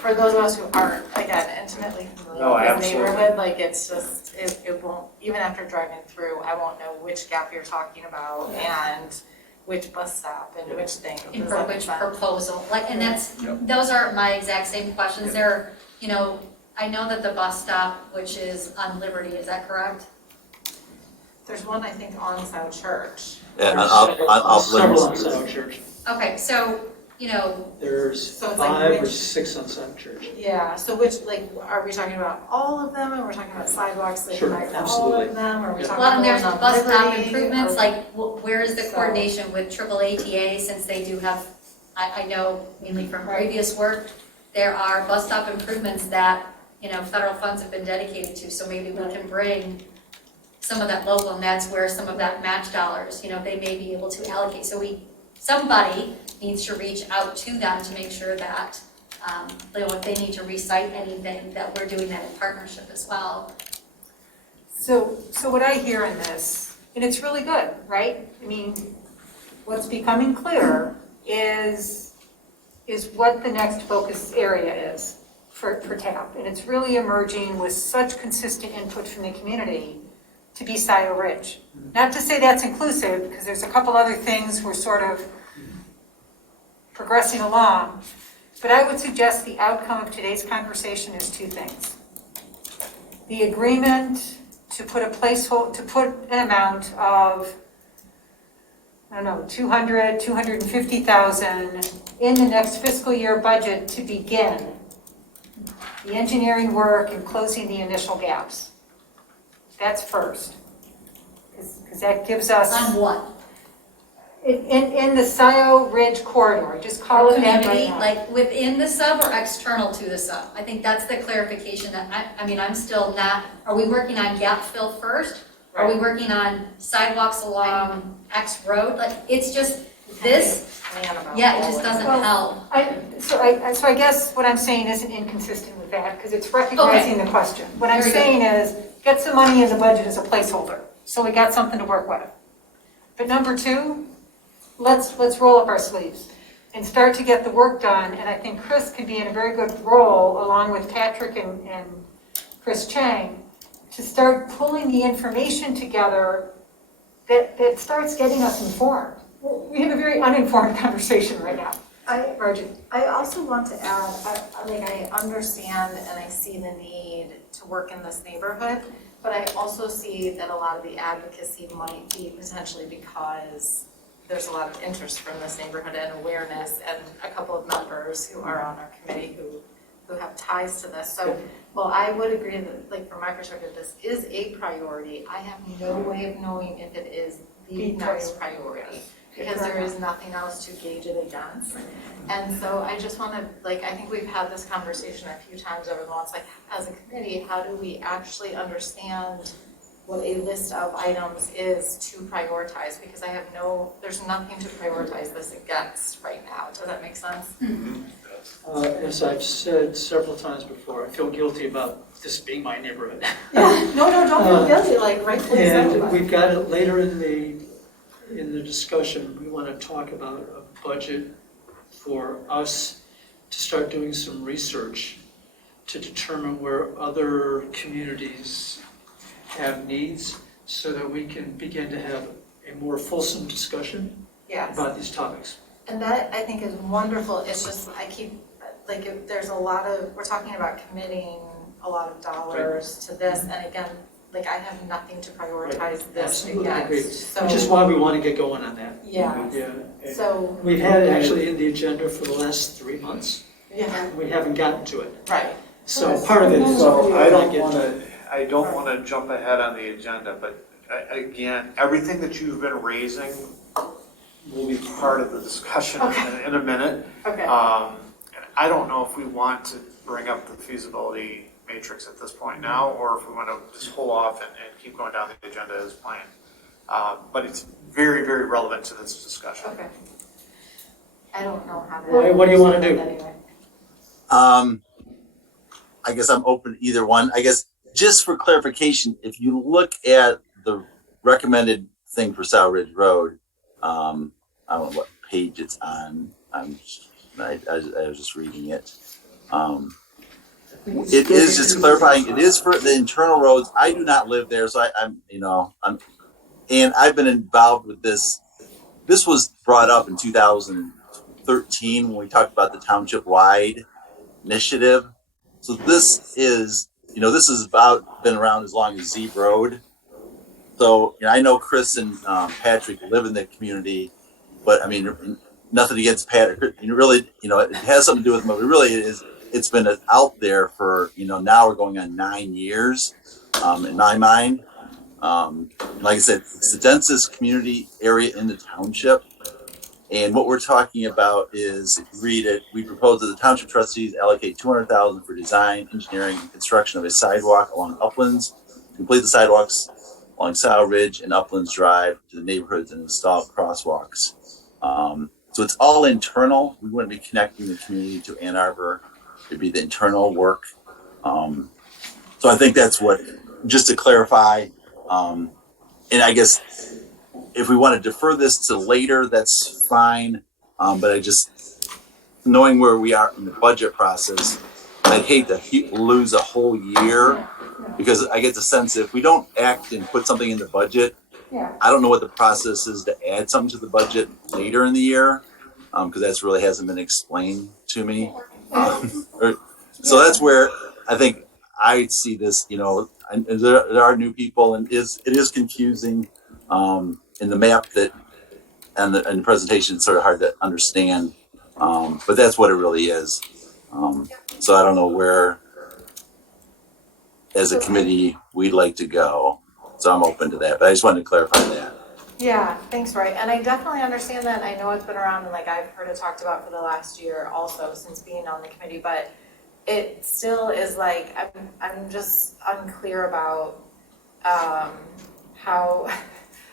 For those of us who aren't, intimately familiar No, with the absolutely. neighborhood, it's just, it won't, even after driving through, I won't know which gap you're talking about and which bus stop and which thing. And for which proposal, those are my exact same questions. There, I know that the bus stop, which is on Liberty, is that correct? There's one, I think, on Scio Church. Yeah, I'll Several on Scio Church. Okay, so There's So it's like 5 or which- 6 on South Church. Yeah, so which, like, are we talking about all of them, and we're talking about sidewalks that Sure, connect all absolutely. of them, or are we Yeah. talking Well, about and there's those on bus stop Liberty, improvements, or- like where is the So- coordination with triple ATA, since they do have, I know mainly from previous work, there are bus stop improvements that, federal funds have been dedicated to, so maybe we can bring some of that local, and that's where some of that match dollars, they may be able to allocate. So somebody needs to reach out to them to make sure that, if they need to recite anything, that we're doing that in partnership as well. So what I hear in this, and it's really good, right? I mean, what's becoming clear is what the next focus area is for TAP. And it's really emerging with such consistent input from the community to be Scio Ridge. Not to say that's inclusive, because there's a couple other things we're sort of progressing along, but I would suggest the outcome of today's conversation is 2 things. The agreement to put an amount of, 250,000 in the next fiscal year budget to begin the engineering work and closing the initial gaps. That's first, because that gives us. On what? In the Scio Ridge corridor, just call it that right Community, now. like within the sub or external to the sub? I think that's the clarification that, I'm still not, are we working on gap fill first? Are we working on sidewalks along X road? Like, it's just this, yeah, it just doesn't help. So I guess what I'm saying isn't inconsistent with that, because it's recognizing the question. What I'm Very good. saying is, get some money in the budget as a placeholder, so we got something to work with. But number 2, let's roll up our sleeves and start to get the work done, and I think Chris could be in a very good role, along with Patrick and Chris Chang, to start pulling the information together that starts getting us informed. We have a very uninformed conversation right now. Margie. I also want to add, I understand and I see the need to work in this neighborhood, but I also see that a lot of the advocacy might be potentially because there's a lot of interest from this neighborhood and awareness, and a couple of members who are on our committee who have ties to this. So, well, I would agree that, like, from my perspective, this is a priority. I have no way of knowing if it is the next priority, because there is nothing else to gauge it against. And so I just want to, I think we've had this conversation a few times over the months, as a committee, how do we actually understand what a list of items is to prioritize? Because there's nothing to prioritize this against right now. Does that make sense? Mm-hmm. As I've said several times before, I feel guilty about this being my neighborhood. Yeah, no, don't feel guilty, rightfully so. And we've got it later in the discussion. We want to talk about a budget for us to start doing some research to determine where other communities have needs, so that we can begin to have a more fulsome discussion about these topics. And that, I think, is wonderful. It's just, there's a lot of, we're talking about committing a lot of dollars to this, and again, I have nothing to prioritize this against. So, which is why we want to get going on that. Yeah. So we've had it actually in the agenda for the last 3 months. Yeah. We haven't gotten to it. Right. So part of it is. So I don't want to jump ahead on the agenda, but again, everything that you've been raising will be part of the discussion in a minute. Okay. And I don't know if we want to bring up the feasibility matrix at this point now, or if we want to just hold off and keep going down the agenda as planned. But it's very, very relevant to this discussion. Okay. I don't know how to. What do you want to do? Anyway. I guess I'm open to either one. I guess just for clarification, if you look at the recommended thing for Scio Ridge Road, I don't know what page it's on. I was just reading it. It is just clarifying. It is for the internal roads. I do not live there, so and I've been involved with this. This was brought up in 2013 when we talked about the township-wide initiative. So this is, this has about been around as long as Zeeb Road. So I know Chris and Patrick live in the community, but nothing against Pat. Really, it has something to do with him, but really it's been out there for, now we're going on 9 years, in my mind. Like I said, it's the densest community area in the township. And what we're talking about is, if you read it, we propose that the township trustees allocate $200,000 for design, engineering, and construction of a sidewalk along Uplands, complete the sidewalks along Scio Ridge and Uplands Drive to the neighborhoods, and install crosswalks. So it's all internal. We wouldn't be connecting the community to Ann Arbor. It'd be the internal work. So I think that's what, just to clarify, and I guess if we want to defer this to later, that's fine. But I just, knowing where we are in the budget process, I'd hate to lose a whole year, because I get the sense if we don't act and put something in the budget, I don't know what the process is to add something to the budget later in the year, because that's really hasn't been explained to me. So that's where I think I see this, and there are new people, and it is confusing. In the map and the presentation, it's sort of hard to understand, but that's what it really is. So I don't know where, as a committee, we'd like to go. So I'm open to that, but I just wanted to clarify that. Yeah, thanks, Roy. And I definitely understand that. I know it's been around, and I've heard it talked about for the last year also since being on the committee, but it still is I'm just unclear about how,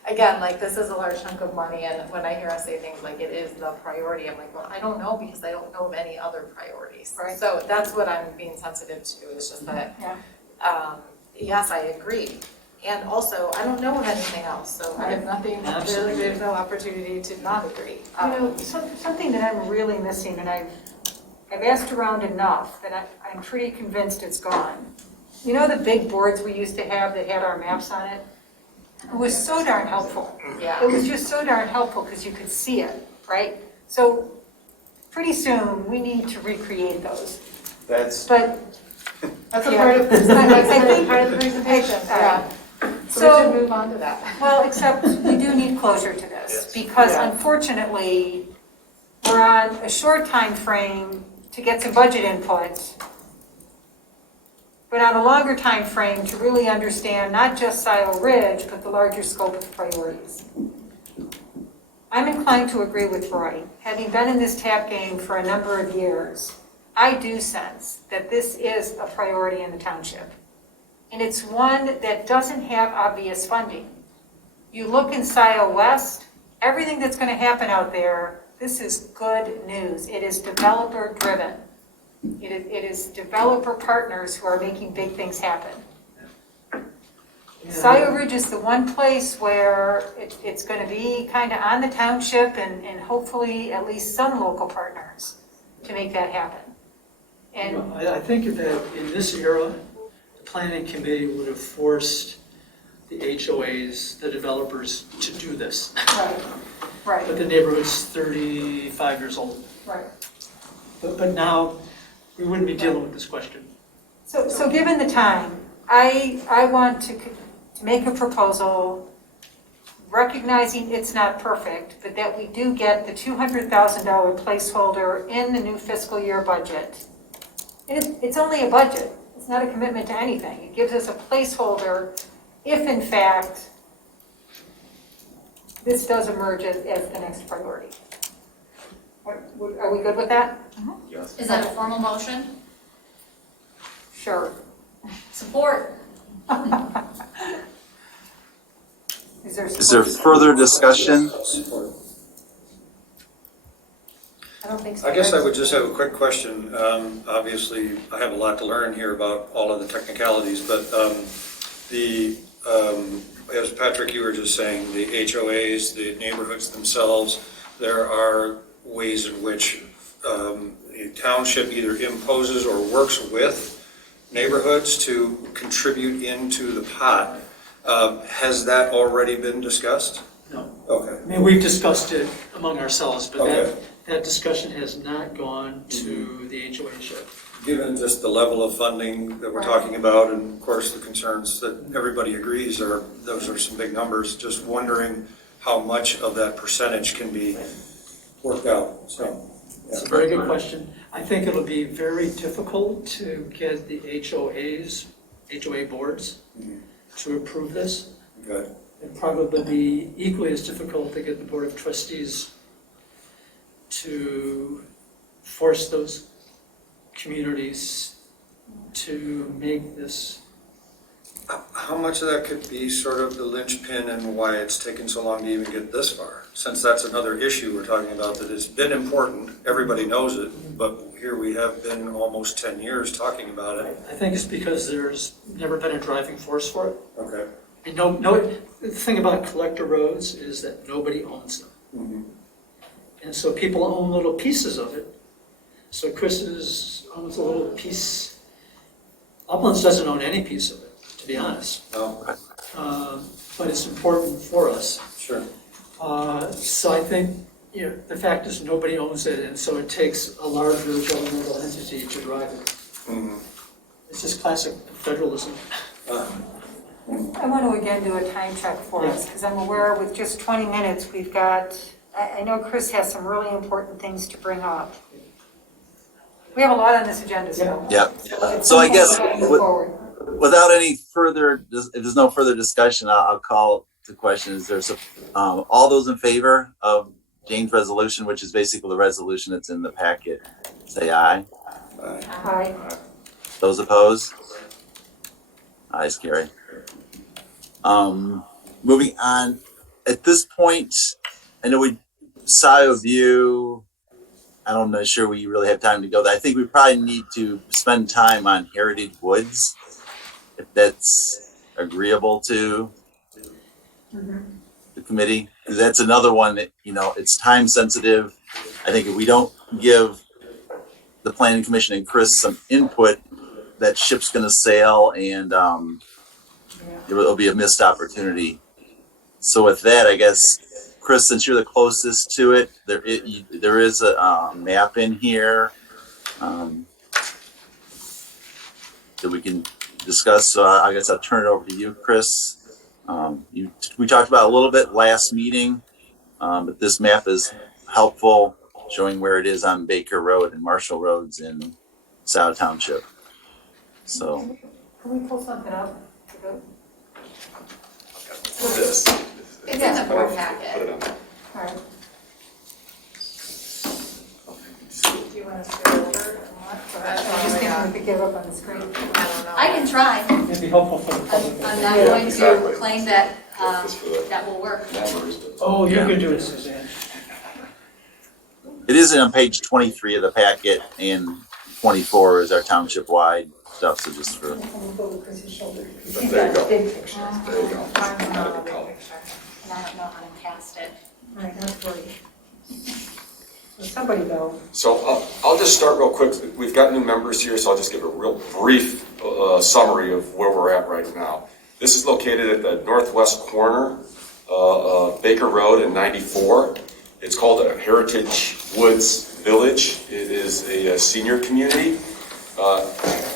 again, this is a large chunk of money, and when I hear us say things like it is the priority, I'm like, well, I don't know, because I don't know of any other priorities. Right. So that's what I'm being sensitive to, is just that, yes, I agree. And also, I don't know of anything else, so I have nothing, there's no opportunity to not agree. Something that I'm really missing, and I've asked around enough that I'm pretty convinced it's gone. The big boards we used to have that had our maps on it? It was so darn helpful. Yeah. It was just so darn helpful because you could see it, right? So pretty soon, we need to recreate those. That's a That's part of the presentation, yeah. So we should move on to that. Well, except we do need closure to this, because unfortunately, we're on a short time frame to get some budget input, but on a longer time frame to really understand not just Scio Ridge, but the larger scope of priorities. I'm inclined to agree with Roy. Having been in this TAP game for a number of years, I do sense that this is a priority in the township. And it's one that doesn't have obvious funding. You look in Scio West, everything that's going to happen out there, this is good news. It is developer driven. It is developer partners who are making big things happen. Scio Ridge is the one place where it's going to be kind of on the township and hopefully at least some local partners to make that happen. And I think that in this era, the planning committee would have forced the HOAs, the developers, to do this. Right. But the neighborhood's 35 years old. Right. But now, we wouldn't be dealing with this question. So given the time, I want to make a proposal, recognizing it's not perfect, but that we do get the $200,000 placeholder in the new fiscal year budget. It's only a budget. It's not a commitment to anything. It gives us a placeholder if, in fact, this does emerge as the next priority. Are we good with that? Yes. Is that a formal motion? Sure. Support. Is there further discussion? I don't think so. I guess I would just have a quick question. Obviously, I have a lot to learn here about all of the technicalities, but as Patrick, you were just saying, the HOAs, the neighborhoods themselves, there are ways in which a township either imposes or works with neighborhoods to contribute into the pot. Has that already been discussed? No. Okay. I mean, we've discussed it among ourselves, but Okay. that discussion has not gone to the HOA yet. Given just the level of funding that we're talking about, and of course the concerns that everybody agrees those are some big numbers, just wondering how much of that percentage can be worked out, so. It's a very good question. I think it'll be very difficult to get the HOA boards to approve this. Okay. It'd probably be equally as difficult to get the Board of Trustees to force those communities to make this. How much of that could be sort of the linchpin and why it's taken so long to even get this far? Since that's another issue we're talking about, that it's been important, everybody knows it, but here we have been almost 10 years talking about it. I think it's because there's never been a driving force for it. Okay. And the thing about collector roads is that nobody owns them. Mm-hmm. And so people own little pieces of it. So Chris owns a little piece. Uplands doesn't own any piece of it, to be honest. No. But it's important for us. Sure. So I think, the fact is nobody owns it, and so it takes a larger governmental entity to drive it. Mm-hmm. It's just classic federalism. I want to again do a time check for us, because I'm aware with just 20 minutes, we've got, I know Chris has some really important things to bring up. We have a lot on this agenda, so. Yeah. it's So I something guess we gotta move forward. without any further, if there's no further discussion, I'll call the question. Is there all those in favor of Jane's resolution, which is basically the resolution that's in the packet, say aye. Aye. Those opposed? Ayes carry. Moving on, at this point, I know Scio view, I'm not sure we really have time to go there. I think we probably need to spend time on Heritage Woods, if that's agreeable to the committee. Because that's another one that, it's time sensitive. I think if we don't give the Planning Commission and Chris some input, that ship's gonna sail and it'll be a missed opportunity. So with that, I guess, Chris, since you're the closest to it, there is a map in here that we can discuss. So I guess I'll turn it over to you, Chris. We talked about it a little bit last meeting, but this map is helpful, showing where it is on Baker Road and Marshall Roads in Scio Township. So. Can we pull something up? This. It's in the board packet. Put it on. All right. Do you want us to go over and what? I just think we could give up on the screen. I don't know. I can try. It'd be helpful for the public. I'm not going to exactly. claim that, Just for the that will work. numbers, but- Oh, you can do it, Suzanne. It is on page 23 of the packet, and 24 is our township-wide stuff, so just for, There you go. There you go. Not a good color. And I don't know how to cast it. All right, that's great. So somebody go. So I'll just start real quick. We've got new members here, so I'll just give a real brief summary of where we're at right now. This is located at the northwest corner of Baker Road and 94. It's called a Heritage Woods Village. It is a senior community.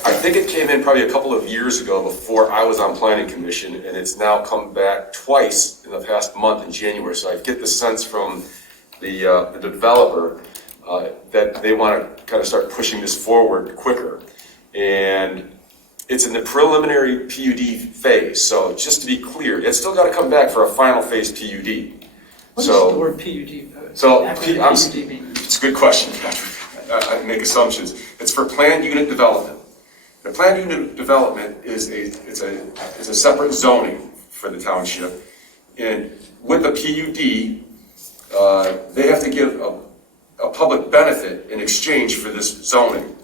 I think it came in probably a couple of years ago before I was on Planning Commission, and it's now come back twice in the past month in January. So I get the sense from the developer that they want to kind of start pushing this forward quicker. And it's in the preliminary PUD phase. So just to be clear, it's still got to come back for a final phase PUD. What does the word PUD? So PUD mean? it's a good question. I make assumptions. It's for planned unit development. The planned unit development is a separate zoning for the township, and with the PUD, they have to give a public benefit in exchange for this zoning.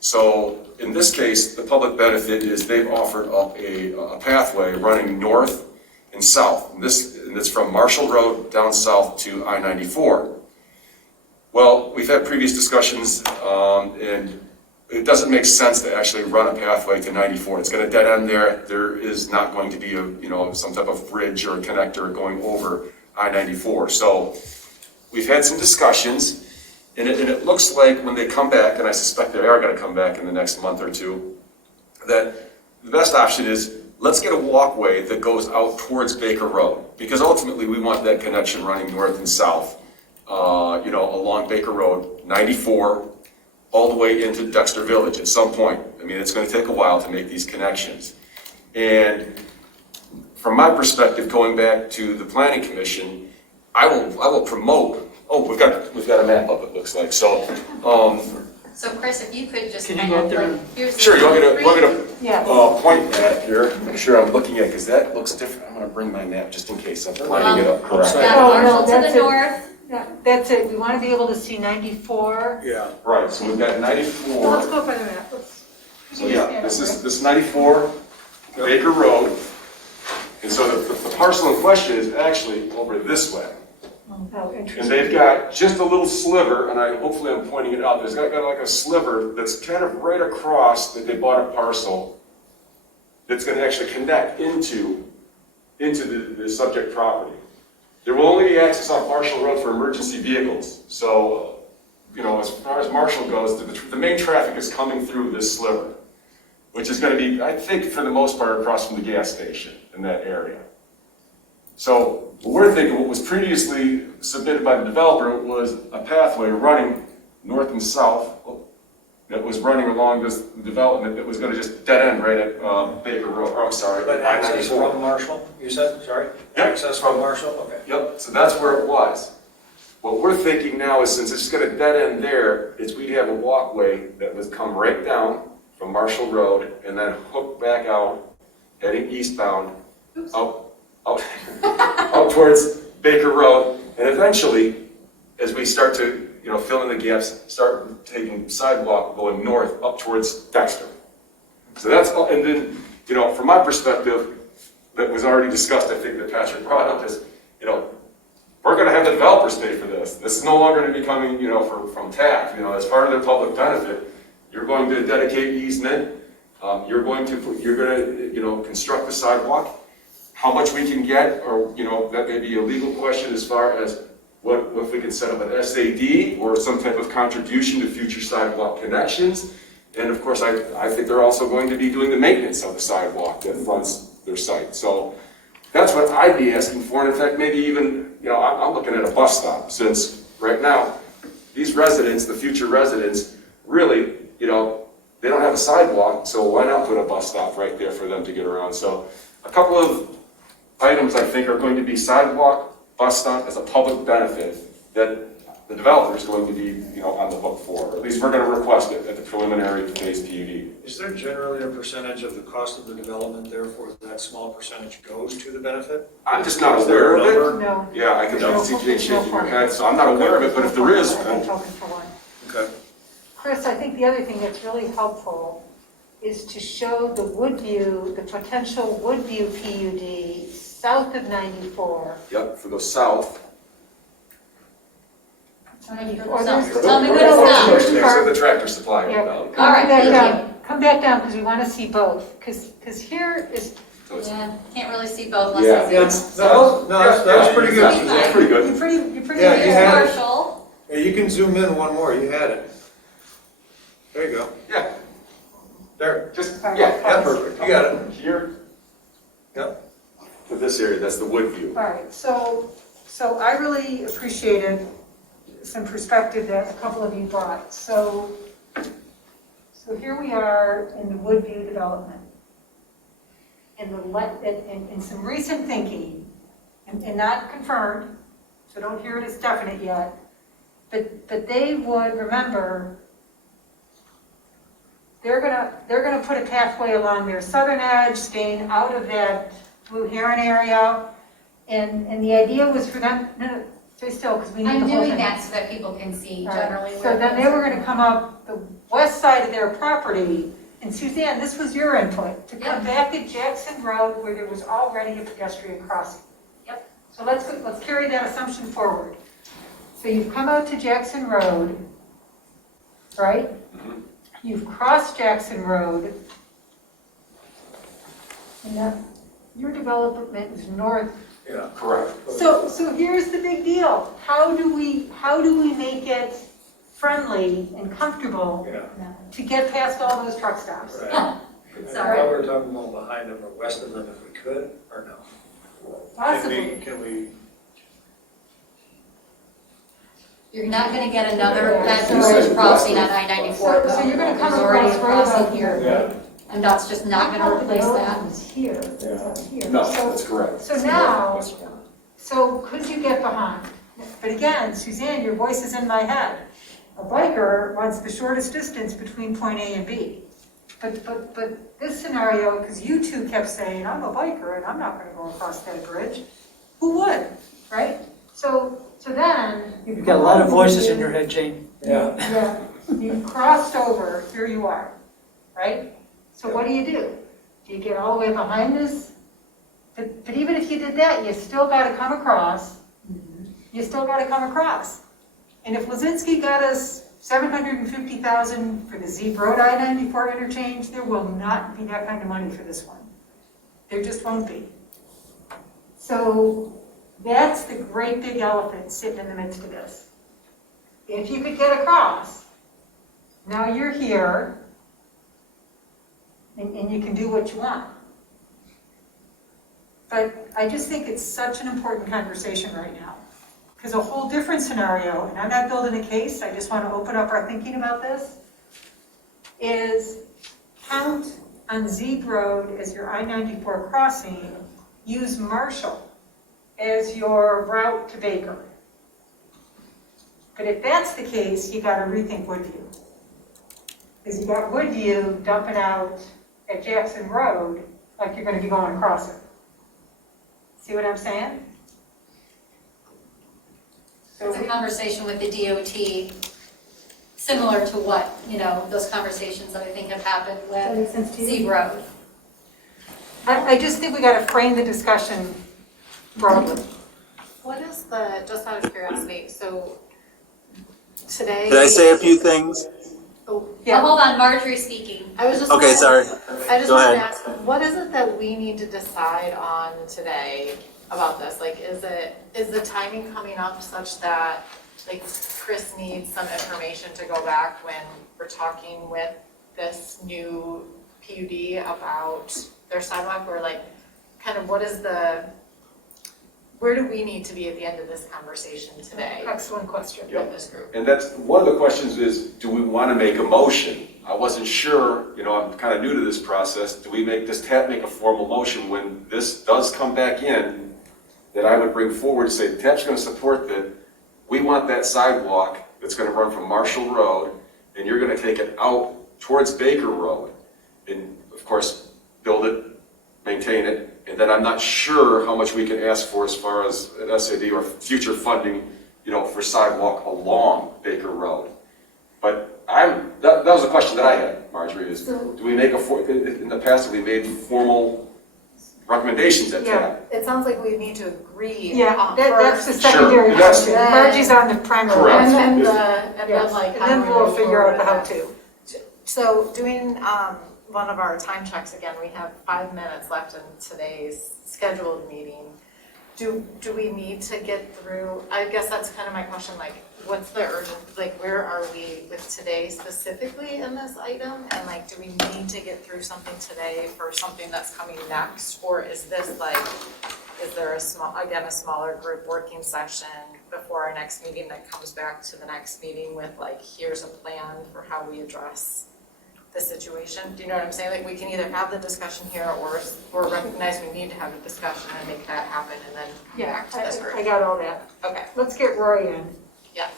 So in this case, the public benefit is they've offered up a pathway running north and south, and it's from Marshall Road down south to I-94. Well, we've had previous discussions, and it doesn't make sense to actually run a pathway to 94. It's going to dead end there. There is not going to be some type of bridge or a connector going over I-94. So we've had some discussions, and it looks like when they come back, and I suspect they are going to come back in the next month or two, that the best option is let's get a walkway that goes out towards Baker Road, because ultimately we want that connection running north and south along Baker Road, 94, all the way into Dexter Village at some point. I mean, it's gonna take a while to make these connections. And from my perspective, going back to the Planning Commission, I will promote, we've got a map up, it looks like, so, So Chris, if you could just Can you kind go of up there? like, here's the. sure, you want me to Yeah. point that here, make sure I'm looking at, because that looks different. I'm gonna bring my map just in case I'm lining it up correctly. Got Oh, no, Marshall to that's the it. north. Yeah, that's it, we want to be able to see 94. Yeah. Right, so we've got So 94. let's go by the map. So yeah, this is 94 Baker Road. And so the parcel in question is actually over this way. Oh, interesting. And they've got just a little sliver, and hopefully I'm pointing it out, there's got like a sliver that's kind of right across that they bought a parcel that's gonna actually connect into the subject property. There will only be access on Marshall Road for emergency vehicles. So, as far as Marshall goes, the main traffic is coming through this sliver, which is gonna be, I think, for the most part, across from the gas station in that area. So we're thinking what was previously submitted by the developer was a pathway running north and south that was running along this development that was going to just dead end right at Baker Road. Oh, I'm sorry. But access from Marshall, you said, sorry? Yep. Access from Marshall, okay. Yep, so that's where it was. What we're thinking now is, since it's going to dead end there, is we'd have a walkway that would come right down from Marshall Road and then hook back out, heading eastbound, out towards Baker Road, and eventually, as we start to fill in the gaps, start taking sidewalk going north up towards Dexter. So that's, and then, from my perspective, that was already discussed, I think that Patrick brought up is, we're gonna have the developers pay for this. This is no longer gonna be coming, from TAC, as part of their public benefit. You're going to dedicate easement, you're gonna construct the sidewalk. How much we can get, or, that may be a legal question as far as what if we can set up an SAD or some type of contribution to future sidewalk connections. And of course, I think they're also going to be doing the maintenance of the sidewalk that runs their site. So that's what I'd be asking for. And in fact, maybe even, I'm looking at a bus stop, since right now, these residents, the future residents, really, they don't have a sidewalk, so why not put a bus stop right there for them to get around? So a couple of items I think are going to be sidewalk, bus stop as a public benefit that the developer is going to be, on the hook for. Or at least we're going to request it at the preliminary phase PUD. Is there generally a percentage of the cost of the development, therefore that small percentage goes to the benefit? I'm just not aware of it. No. Yeah, I can No. see Jay shaking her head, so I'm not aware of it, but if there is, I'm talking for one. Okay. Chris, I think the other thing that's really helpful is to show the Woodview, the potential Woodview PUD south of 94. Yep, for the south. Or Tell me there's- when it's done. Next to the tractor supply. Yeah, All right, come back down, because we want to see both, because here is, So it's- Yeah, can't really see both unless Yeah. I see. Yeah, no, that was pretty good. That's pretty good. you're pretty Yeah, you Here's had it. Marshall. Yeah, you can zoom in one more, you had it. There you go. Yeah, There. just, All right. Yeah, perfect, you got it. here. Yep. To this area, that's the wood view. all right, so I really appreciated some perspective that a couple of you brought. So here we are in the Woodview development. In some recent thinking, and not confirmed, so don't hear it as definite yet, but they would remember they're gonna put a pathway along their southern edge, staying out of that Blue Heron area. And the idea was for them, no, stay still, because we need the I'm whole thing. doing that so that people can see All right, generally so where. then they were gonna come up the west side of their property, and Suzanne, this was your input, to come back at Jackson Road where there was already a pedestrian crossing. Yep. So let's carry that assumption forward. So you've come out to Jackson Road, right? Mhm. You've crossed Jackson Road, and now your development is north. Yeah. Correct. So here's the big deal. How do we make it friendly and comfortable Yeah. to get past all those truck stops? Right. I Sorry. thought we were talking about behind them or west of them if we could, or no? Possibly. Can we, You're not gonna get another pedestrian crossing on I-94 though. So you're gonna come There's already across a right crossing about here. here. And that's just not gonna replace that. It's here, it's up here. No, So- that's correct. So now, so could you get behind? But again, Suzanne, your voice is in my head. A biker wants the shortest distance between point A and B. But this scenario, because you two kept saying, I'm a biker and I'm not gonna go across that bridge. Who would, right? So then. You've got a lot of voices in your head, Jane. Yeah, you crossed over, here you are, right? So what do? Do you get all the way behind this? But even if you did that, you still gotta come across. You still gotta come across. And if Lazinski got us $750,000 for the Z Road I-94 interchange, there will not be that kind of money for this one. There just won't be. So that's the great big elephant sitting in the midst of this. If you could get across, now you're here, and you can do what you want. But I just think it's such an important conversation right now. Because a whole different scenario, and I'm not building a case, I just want to open up our thinking about this, is count on Zeeb Road as your I-94 crossing, use Marshall as your route to Baker. But if that's the case, you got to rethink Woodview. Because you got Woodview dumping out at Jackson Road like you're going to be going across it. See what I'm saying? It's a conversation with the DOT, similar to what, those conversations that I think have happened with Z Road. I just think we got to frame the discussion broadly. What is just out of curiosity, so today. Could I say a few things? Yeah. Hold on, Marjorie's speaking. I was just. Okay, sorry. I just Go wanted ahead. to ask, what is it that we need to decide on today about this? Like, is the timing coming up such that, like, Chris needs some information to go back when we're talking with this new PUD about their sidewalk, or like, kind of where do we need to be at the end of this conversation today? Excellent question. With this group. And that's, one of the questions is, do we want to make a motion? I wasn't sure, I'm kind of new to this process. Does TAP make a formal motion when this does come back in, that I would bring forward, say, TAP's going to support that, we want that sidewalk that's going to run from Marshall Road, and you're going to take it out towards Baker Road, and of course, build it, maintain it, and then I'm not sure how much we can ask for as far as an SAD or future funding, for sidewalk along Baker Road. But that was a question that I had, Marjorie, is do we make in the past, have we made formal recommendations at TAP? It sounds like we need to agree. Yeah, that's the first. secondary Sure. question. Then- Margie's on the primary. Correct. And Yes. then like. And then how we'll we move figure out the forward how with to. it. So doing one of our time checks again, we have 5 minutes left in today's scheduled meeting. Do we need to get through, I guess that's kind of my question, like, what's the urgent, like, where are we with today specifically in this item? And like, do we need to get through something today for something that's coming next? Or is this like, is there a smaller group working session before our next meeting that comes back to the next meeting with like, here's a plan for how we address the situation? Do you know what I'm saying? Like, we can either have the discussion here or recognize we need to have a discussion and make that happen and then come Yeah, back to this group. I got all that. Okay, Let's get Roy in. yeah.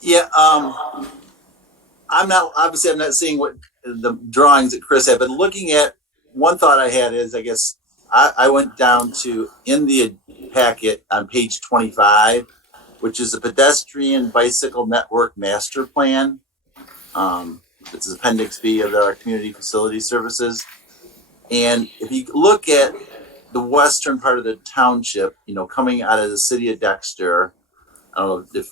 Yeah, I'm not seeing what the drawings that Chris had, but looking at, one thought I had is, I guess, I went down to, in the packet on page 25, which is a pedestrian bicycle network master plan. This is Appendix B of our community facility services. And if you look at the western part of the township, coming out of the city of Dexter, I don't know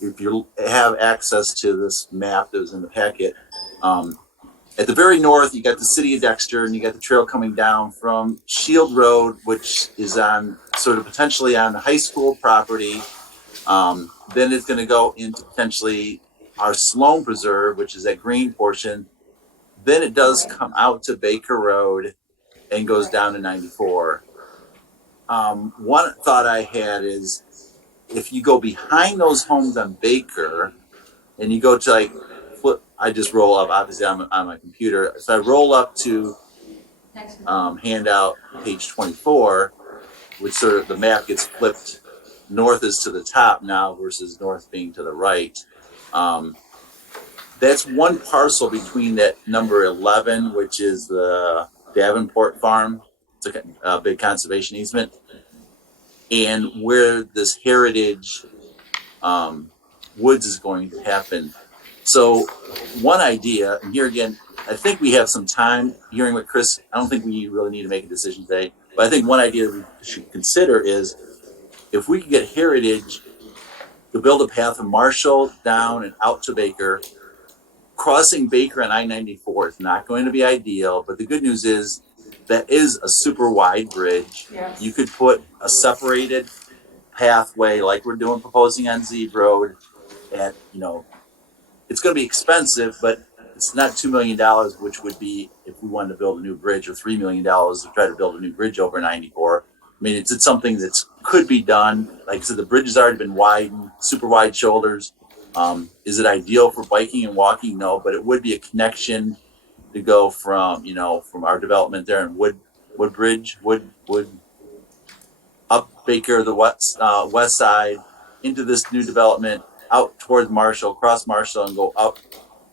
if you have access to this map that was in the packet. At the very north, you got the city of Dexter, and you got the trail coming down from Shield Road, which is on sort of potentially on the high school property. Then it's going to go into potentially our Sloan Preserve, which is that green portion. Then it does come out to Baker Road and goes down to 94. One thought I had is, if you go behind those homes on Baker and you go to like flip, I just roll up, obviously I'm on my computer. So I roll up to handout page 24, which sort of the map gets flipped. North is to the top now versus north being to the right. That's one parcel between that number 11, which is the Davenport Farm. It's a big conservation easement. And where this heritage woods is going to happen. So one idea, and here again, I think we have some time hearing what Chris, I don't think we really need to make a decision today, but I think one idea we should consider is if we could get heritage to build a path from Marshall down and out to Baker. Crossing Baker on I-94 is not going to be ideal, but the good news is that is a super wide bridge. Yes. You could put a separated pathway like we're proposing on Zebe Road, and it's going to be expensive, but it's not $2 million, which would be if we wanted to build a new bridge, or $3 million to try to build a new bridge over 94. I mean, it's something that could be done. Like I said, the bridge has already been widened, super wide shoulders. Is it ideal for biking and walking? No, but it would be a connection to go from our development there in Woodbridge, up Baker, the west side, into this new development, out towards Marshall, cross Marshall, and go up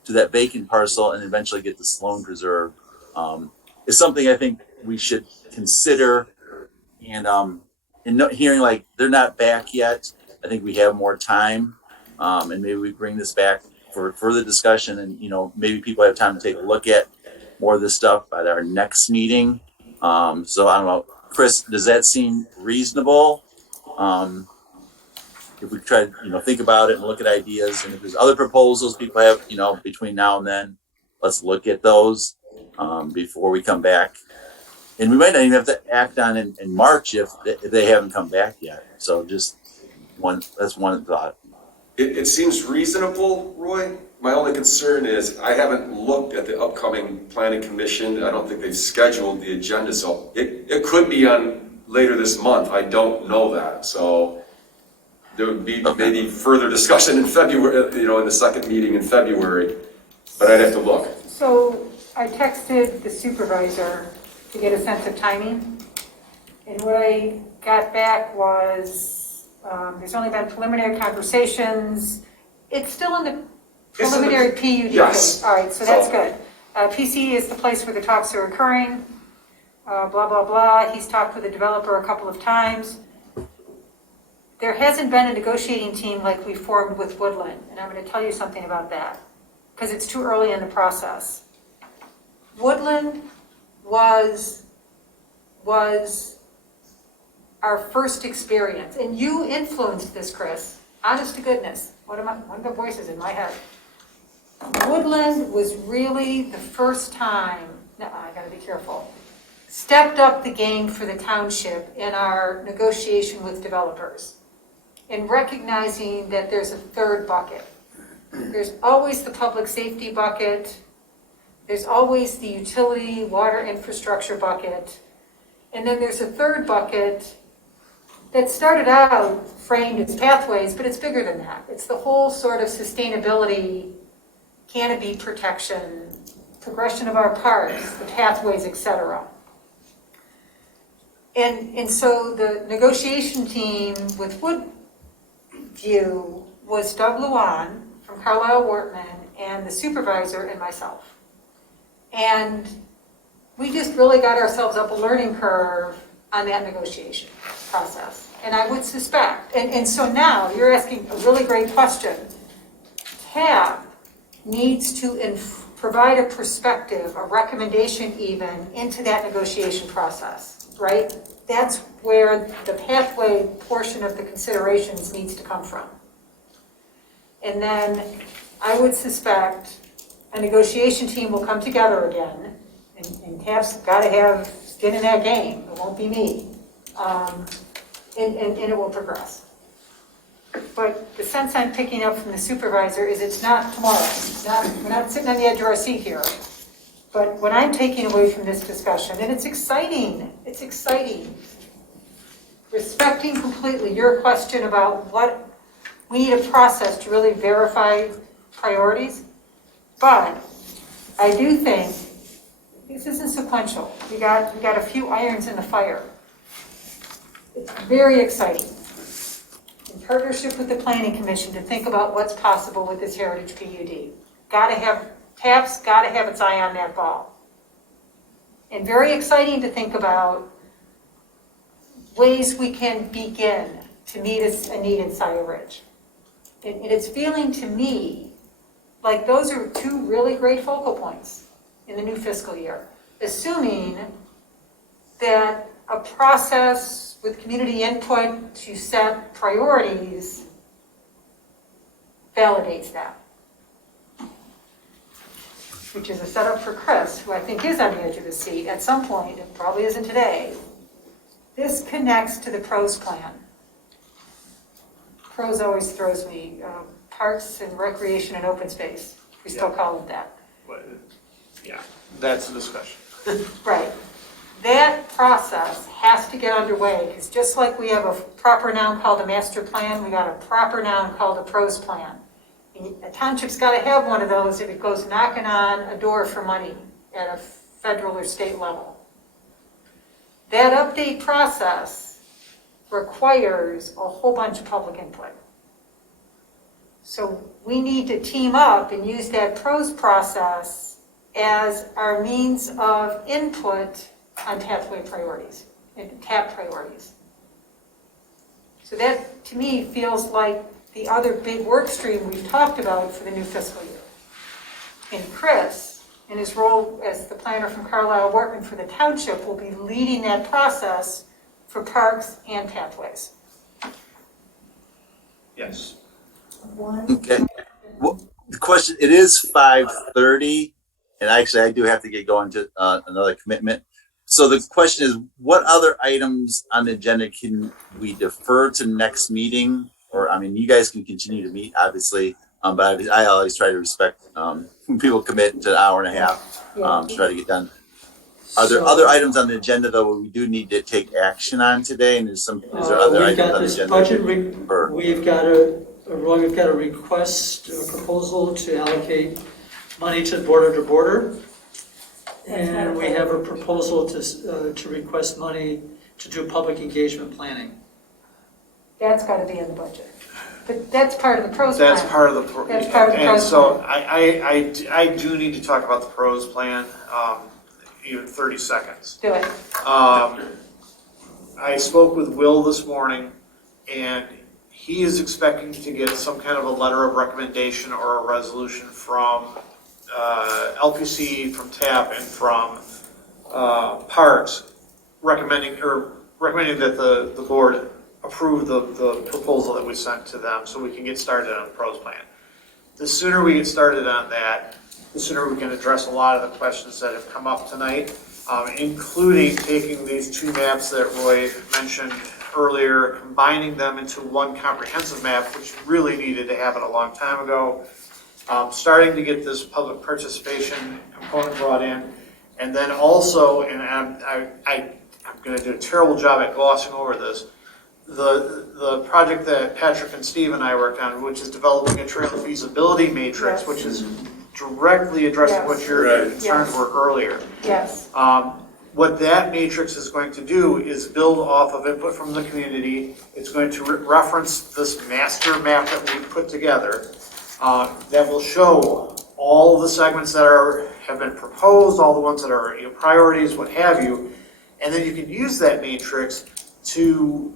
to that vacant parcel, and eventually get to Sloan Preserve. Is something I think we should consider. And hearing like they're not back yet, I think we have more time. And maybe we bring this back for further discussion, and maybe people have time to take a look at more of this stuff at our next meeting. So I don't know, Chris, does that seem reasonable? If we try to think about it and look at ideas, and if there's other proposals people have between now and then, let's look at those before we come back. And we might not even have to act on it in March if they haven't come back yet. So just that's one thought. It seems reasonable, Roy. My only concern is I haven't looked at the upcoming planning commission. I don't think they've scheduled the agenda, so it could be on later this month. I don't know that. So there would be maybe further discussion in February, in the second meeting in February, but I'd have to look. So I texted the supervisor to get a sense of timing, and what I got back was there's only been preliminary conversations. It's still in the preliminary PUD phase. Yes. All right, so that's good. PC is the place where the talks are occurring. Blah, blah, blah. He's talked with the developer a couple of times. There hasn't been a negotiating team like we formed with Woodland, and I'm going to tell you something about that because it's too early in the process. Woodland was our first experience, and you influenced this, Chris. Honest to goodness, one of the voices in my head. Woodland was really the first time, I gotta be careful, stepped up the game for the township in our negotiation with developers, in recognizing that there's a third bucket. There's always the public safety bucket, there's always the utility, water infrastructure bucket, and then there's a third bucket that started out framed as pathways, but it's bigger than that. It's the whole sort of sustainability, canopy protection, progression of our parks, the pathways, etc. And so the negotiation team with Woodview was Doug Luan from Carlisle Wortman and the supervisor and myself. And we just really got ourselves up a learning curve on that negotiation process. And I would suspect, and so now you're asking a really great question. TAP needs to provide a perspective, a recommendation even, into that negotiation process, right? That's where the pathway portion of the considerations needs to come from. And then I would suspect a negotiation team will come together again, and TAP's got to have skin in that game. It won't be me. And it will progress. But the sense I'm picking up from the supervisor is it's not tomorrow. We're not sitting on the edge of our seat here. But what I'm taking away from this discussion, and it's exciting, respecting completely your question about what, we need a process to really verify priorities, but I do think this isn't sequential. We got a few irons in the fire. It's very exciting, in partnership with the Planning Commission, to think about what's possible with this Heritage PUD. TAP's got to have its eye on that ball. And very exciting to think about ways we can begin to meet a need in Scio Ridge. And it's feeling to me like those are two really great focal points in the new fiscal year, assuming that a process with community input to set priorities validates that. Which is a setup for Chris, who I think is on the edge of his seat at some point, it probably isn't today. This connects to the PROS plan. PROS always throws me, Parks and Recreation and Open Space. We still call it that. Yeah, that's a discussion. Right. That process has to get underway, because just like we have a proper noun called a master plan, we got a proper noun called a PROS plan. A township's got to have one of those if it goes knocking on a door for money at a federal or state level. That update process requires a whole bunch of public input. So we need to team up and use that PROS process as our means of input on pathway priorities, and TAP priorities. So that, to me, feels like the other big work stream we've talked about for the new fiscal year. And Chris, in his role as the planner from Carlisle Wortman for the township, will be leading that process for parks and pathways. Yes. Okay. Well, the question, it is 5:30, and actually I do have to get going to another commitment. So the question is, what other items on the agenda can we defer to next meeting? Or, I mean, you guys can continue to meet, obviously, but I always try to respect when people commit to an hour and a half to try to get done. Are there other items on the agenda, though, we do need to take action on today? And is there other items on the agenda? We've got a request, a proposal to allocate money to border to border. And we have a proposal to request money to do public engagement planning. That's got to be in the budget. But that's part of the PROS plan. That's part of the That's part of the PROS so plan. I do need to talk about the PROS plan, even 30 seconds. Do it. I spoke with Will this morning, and he is expecting to get some kind of a letter of recommendation or a resolution from LPC, from TAP, and from Parks, recommending that the board approve the proposal that we sent to them so we can get started on the PROS plan. The sooner we get started on that, the sooner we can address a lot of the questions that have come up tonight, including taking these two maps that Roy mentioned earlier, combining them into one comprehensive map, which really needed to happen a long time ago, starting to get this public participation component brought in, and then also, and I'm going to do a terrible job at glossing over this, the project that Patrick and Steve and I worked on, which is developing a trail feasibility matrix, which is directly addressing what your concerns were earlier. Yes. What that matrix is going to do is build off of input from the community. It's going to reference this master map that we put together that will show all the segments that have been proposed, all the ones that are priorities, what have you, and then you can use that matrix to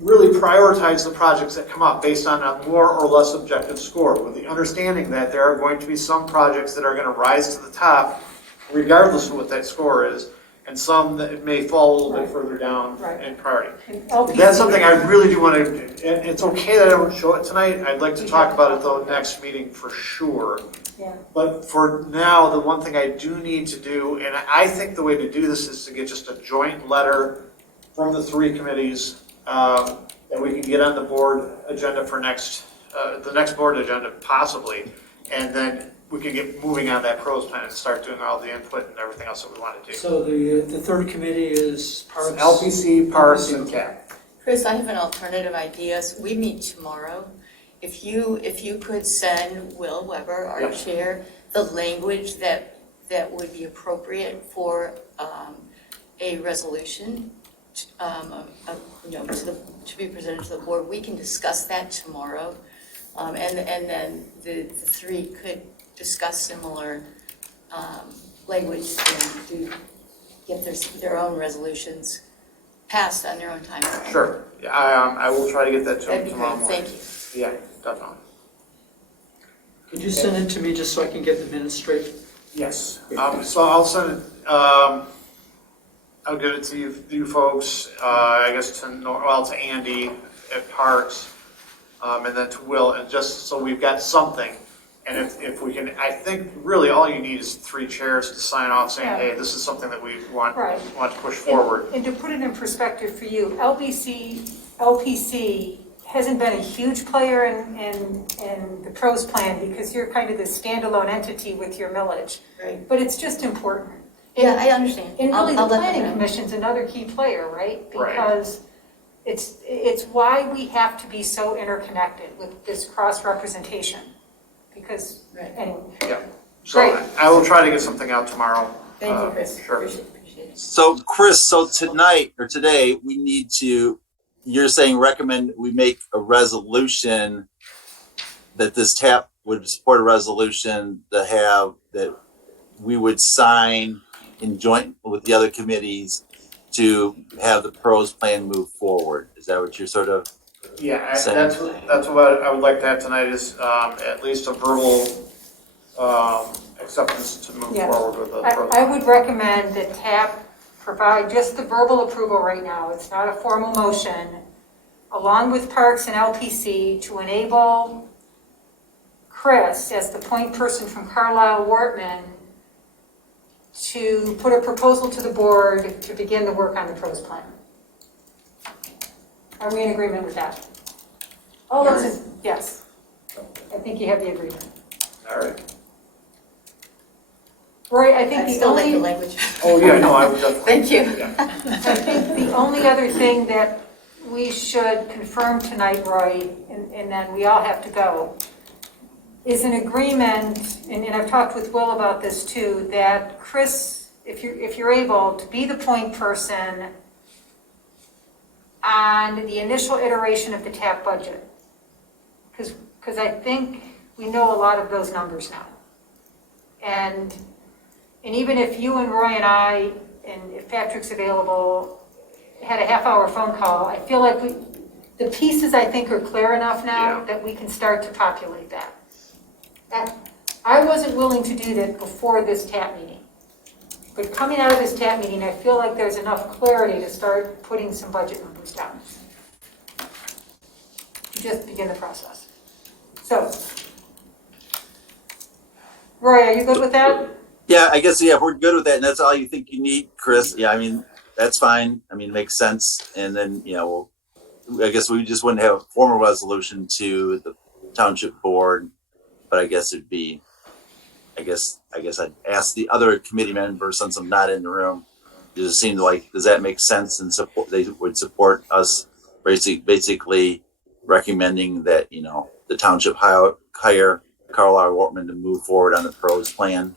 really prioritize the projects that come up based on a more or less objective score, with the understanding that there are going to be some projects that are going to rise to the top regardless of what that score is, and some that may fall a little bit further down in priority. That's something I really do want to, and it's okay that I don't show it tonight. I'd like to talk about it though next meeting for sure. Yeah. But for now, the one thing I do need to do, and I think the way to do this is to get just a joint letter from the three committees that we can get on the board agenda for the next board agenda possibly, and then we can get moving on that PROS plan and start doing all the input and everything else that we want to do. So the third committee is Parks? LPC, Parks, and CAP. Chris, I have an alternative idea. So we meet tomorrow. If you could send Will Weber, our Yep. chair, the language that would be appropriate for a resolution, to be presented to the board, we can discuss that tomorrow. And then the three could discuss similar language and get their own resolutions passed on their own time. Sure. Yeah, I will try to get that to That'd him be tomorrow great, morning. thank you. Yeah, definitely. Could you send it to me just so I can get the minutes straight? Yes. So I'll send it, I'll give it to you folks, I guess to Andy at Parks, and then to Will, and just so we've got something. And if we can, I think really all you need is 3 chairs to sign off saying, Yeah. hey, this is something that we want Right. to push forward. And to put it in perspective for you, LPC hasn't been a huge player in the pros plan because you're kind of the standalone entity with your millage. Right. But it's just important. Yeah, I understand. And really, I'll the let them planning know. commission's another key player, right? Right. Because it's why we have to be so interconnected with this cross-representation. Because, Right. anyway. Yeah. So Great. I will try to get something out tomorrow. Thank you, Chris. Sure. Appreciate it. So Chris, so tonight or today, we need to, you're saying recommend we make a resolution that this TAP would support a resolution to have that we would sign in joint with the other committees to have the pros plan move forward. Is that what you're sort of? Yeah, Same. that's what I would like to have tonight is at least a verbal acceptance to move Yeah. forward with the I program. would recommend that TAP provide just the verbal approval right now. It's not a formal motion, along with Parks and LPC to enable Chris, as the point person from Carlisle Wortman, to put a proposal to the board to begin the work on the pros plan. Are we in agreement with that? All those, yes. I think you have the agreement. All right. Roy, I think I the still like the only, language. Oh, yeah, no, I would definitely. Thank you. Yeah. I think the only other thing that we should confirm tonight, Roy, and then we all have to go, is an agreement, and I've talked with Will about this too, that Chris, if you're able to be the point person on the initial iteration of the TAP budget. Because I think we know a lot of those numbers now. And even if you and Roy and I, and if Patrick's available, had a half-hour phone call, I feel like the pieces I think are clear enough now Yeah. that we can start to populate that. I wasn't willing to do that before this TAP meeting. But coming out of this TAP meeting, I feel like there's enough clarity to start putting some budget numbers down. To just begin the process. So, Roy, are you good with that? Yeah, I guess, yeah, if we're good with that and that's all you think you need, Chris, yeah, I mean, that's fine. I mean, it makes sense. And then, I guess we just wouldn't have a formal resolution to the township board, but I guess it'd be, I guess I'd ask the other committee members, since I'm not in the room, does it seem like, does that make sense and support, they would support us basically recommending that, the township hire Carlisle Wortman to move forward on the pros plan?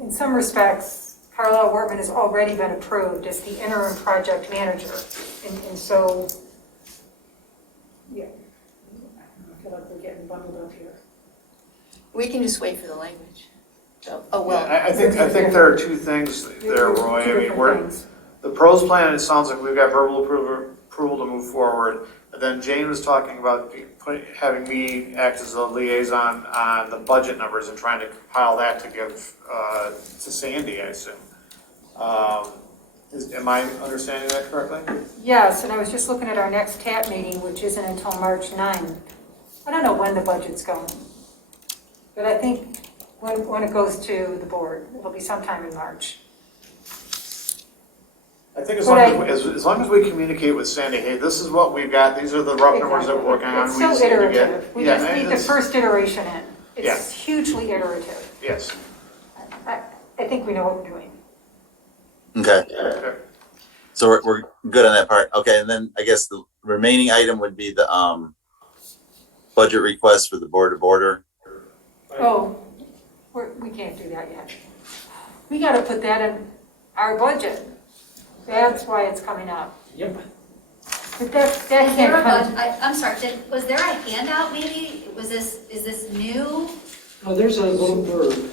In some respects, Carlisle Wortman has already been approved as the interim project manager. And so, yeah, I feel like we're getting bundled up here. We can just wait for the language. Oh, well. Yeah, I think there are two things there, Roy. I mean, the pros plan, it sounds like we've got verbal approval to move forward. And then Jane was talking about having me act as a liaison on the budget numbers and trying to compile that to give to Sandy, I assume. Am I understanding that correctly? Yes, and I was just looking at our next TAP meeting, which isn't until March 9th. I don't know when the budget's going, but I think when it goes to the board, it'll be sometime in March. I think as long as we communicate with Sandy, hey, this is what we've got, these are the rough numbers that we're working on. It's We so just need to get- iterative. We just need the first iteration in. It's Yes. hugely iterative. Yes. I think we know what we're doing. Okay. Okay. So we're good on that part. Okay, and then I guess the remaining item would be the budget request for the border. Oh, we can't do that yet. We gotta put that in our budget. That's why it's coming up. Yep. But that Is there can't a come. I'm sorry, was there a handout maybe? Is this new, Oh, there's a little bird.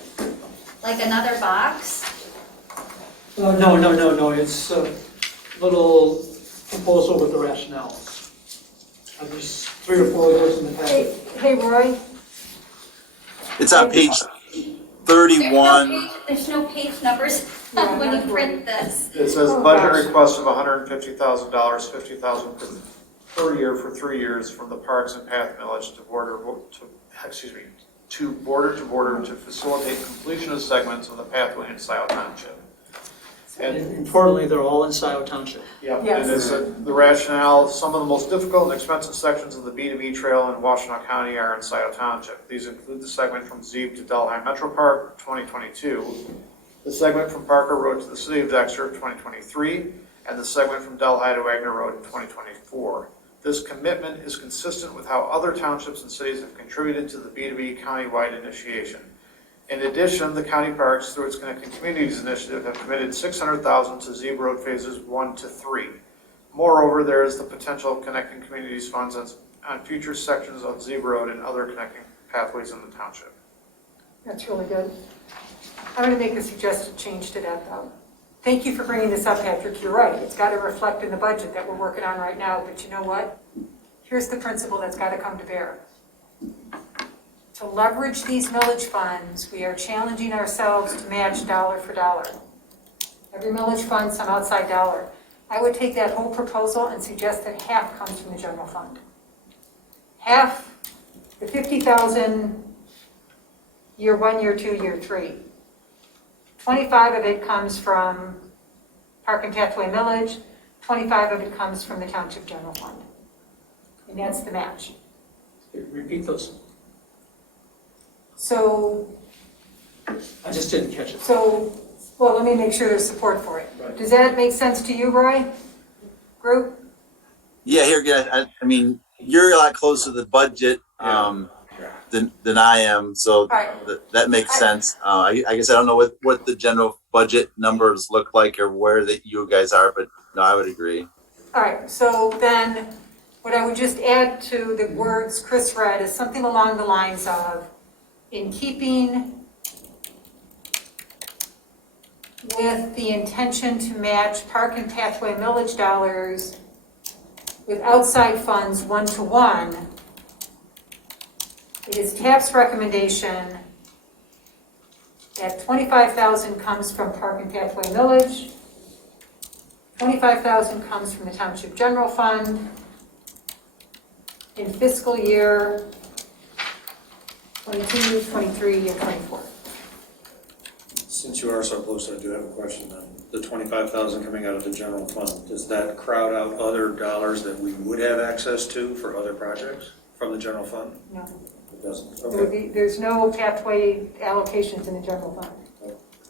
like another box? No, it's a little proposal with the rationale. There's 3 or 4 of those in the packet. Hey, Roy, It's on page 31. There's no page numbers when you print this. It says Oh, budget gosh. request of $150,000, $50,000 per year for 3 years from the Parks and Path Millage to border to border to facilitate completion of segments of the pathway in Scio Township. And importantly, they're all in Scio Township. Yeah, Yes. and it's the rationale, some of the most difficult and expensive sections of the B2B trail in Washtenaw County are in Scio Township. These include the segment from Zeeb to Delhi Metro Park, 2022, the segment from Parker Road to the City of Dexter, 2023, and the segment from Delhi to Wagner Road in 2024. This commitment is consistent with how other townships and cities have contributed to the B2B countywide initiation. In addition, the county parks, through its Connecting Communities initiative, have committed $600,000 to Zeeb Road phases 1 to 3. Moreover, there is the potential of Connecting Communities funds on future sections of Zeeb Road and other connecting pathways in the township. that's really good. I'm gonna make a suggested change to that though. Thank you for bringing this up, Patrick, you're right. It's gotta reflect in the budget that we're working on right now, but you know what? Here's the principle that's gotta come to bear. To leverage these millage funds, we are challenging ourselves to match dollar for dollar. Every millage fund, some outside dollar. I would take that whole proposal and suggest that half comes from the general fund. Half, the 50,000, year 1, year 2, year 3. 25 of it comes from Park and Pathway millage, 25 of it comes from the township general fund. And that's the match. Repeat those. So, I just didn't catch it. well, let me make sure there's support for it. Right. Does that make sense to you, Roy? Group? Yeah, here again. I mean, you're a lot closer to the budget than I am, so Right. that makes sense. I guess I don't know what the general budget numbers look like or where that you guys are, but no, I would agree. All right, so then what I would just add to the words Chris read is something along the lines of, in keeping with the intention to match Park and Pathway millage dollars with outside funds 1-to-1, it is TAP's recommendation that $25,000 comes from Park and Pathway millage, $25,000 comes from the Township General Fund in fiscal year 22, 23, and 24. Since you are so close, I do have a question then. The $25,000 coming out of the general fund, does that crowd out other dollars that we would have access to for other projects from the general fund? No, It doesn't, there would okay. be, there's no pathway allocations in the general fund.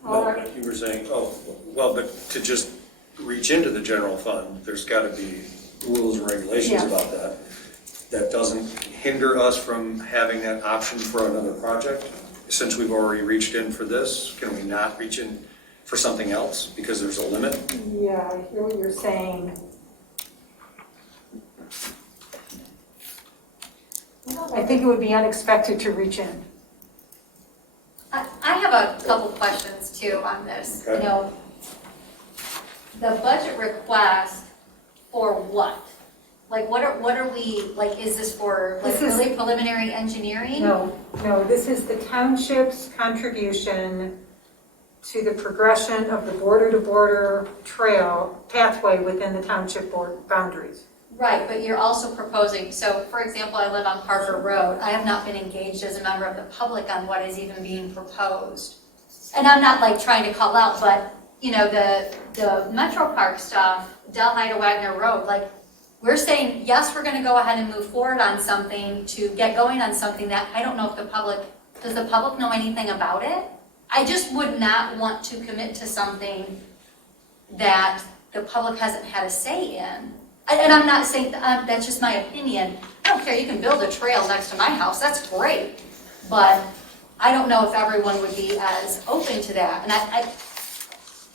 All No, right. but you were saying, well, but to just reach into the general fund, there's gotta be rules and regulations Yeah. about that. That doesn't hinder us from having that option for another project? Since we've already reached in for this, can we not reach in for something else because there's a limit? Yeah, I hear what you're saying. I think it would be unexpected to reach in. I have a couple questions too on this. Okay. You know, the budget request for what? Like, what are we, like, is this for, like, This is- really preliminary engineering? No, this is the township's contribution to the progression of the border-to-border trail pathway within the township boundaries. Right, but you're also proposing, so for example, I live on Parker Road. I have not been engaged as a member of the public on what is even being proposed. And I'm not like trying to call out, but you know, the Metro Park stuff, Delhi to Wagner Road, like we're saying, yes, we're gonna go ahead and move forward on something to get going on something that I don't know if the public, does the public know anything about it? I just would not want to commit to something that the public hasn't had a say in. And I'm not saying, that's just my opinion. I don't care, you can build a trail next to my house, that's great. But I don't know if everyone would be as open to that. And I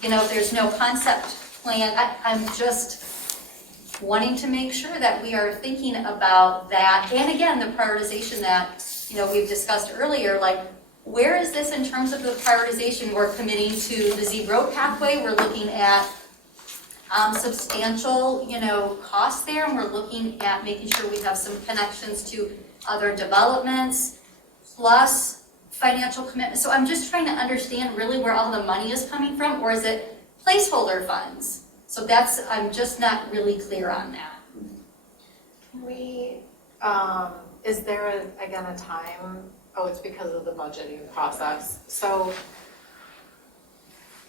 you know, if there's no concept plan, I'm just wanting to make sure that we are thinking about that. And again, the prioritization that, you know, we've discussed earlier, like, where is this in terms of the prioritization? We're committing to the Z Road pathway, we're looking at substantial, you know, costs there, and we're looking at making sure we have some connections to other developments, plus financial commitment. So I'm just trying to understand really where all the money is coming from, or is it placeholder funds? So that's, I'm just not really clear on that. We, is there again a time? Oh, it's because of the budgeting process. So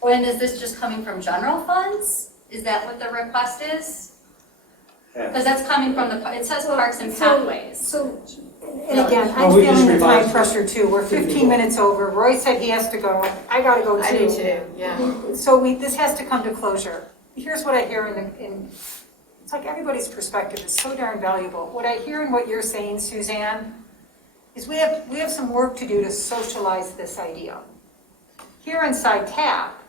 When is this just coming from general funds? Is that what the request is? Because that's coming from the, it says parks and pathways. So, and again, Well, I'm we just feeling the time revised it. pressure too. We're 15 minutes over. Roy said he has to go. I gotta go too. I do too, yeah. So this has to come to closure. Here's what I hear it's like everybody's perspective is so darn valuable. What I hear in what you're saying, Suzanne, is we have some work to do to socialize this idea. Here inside TAP,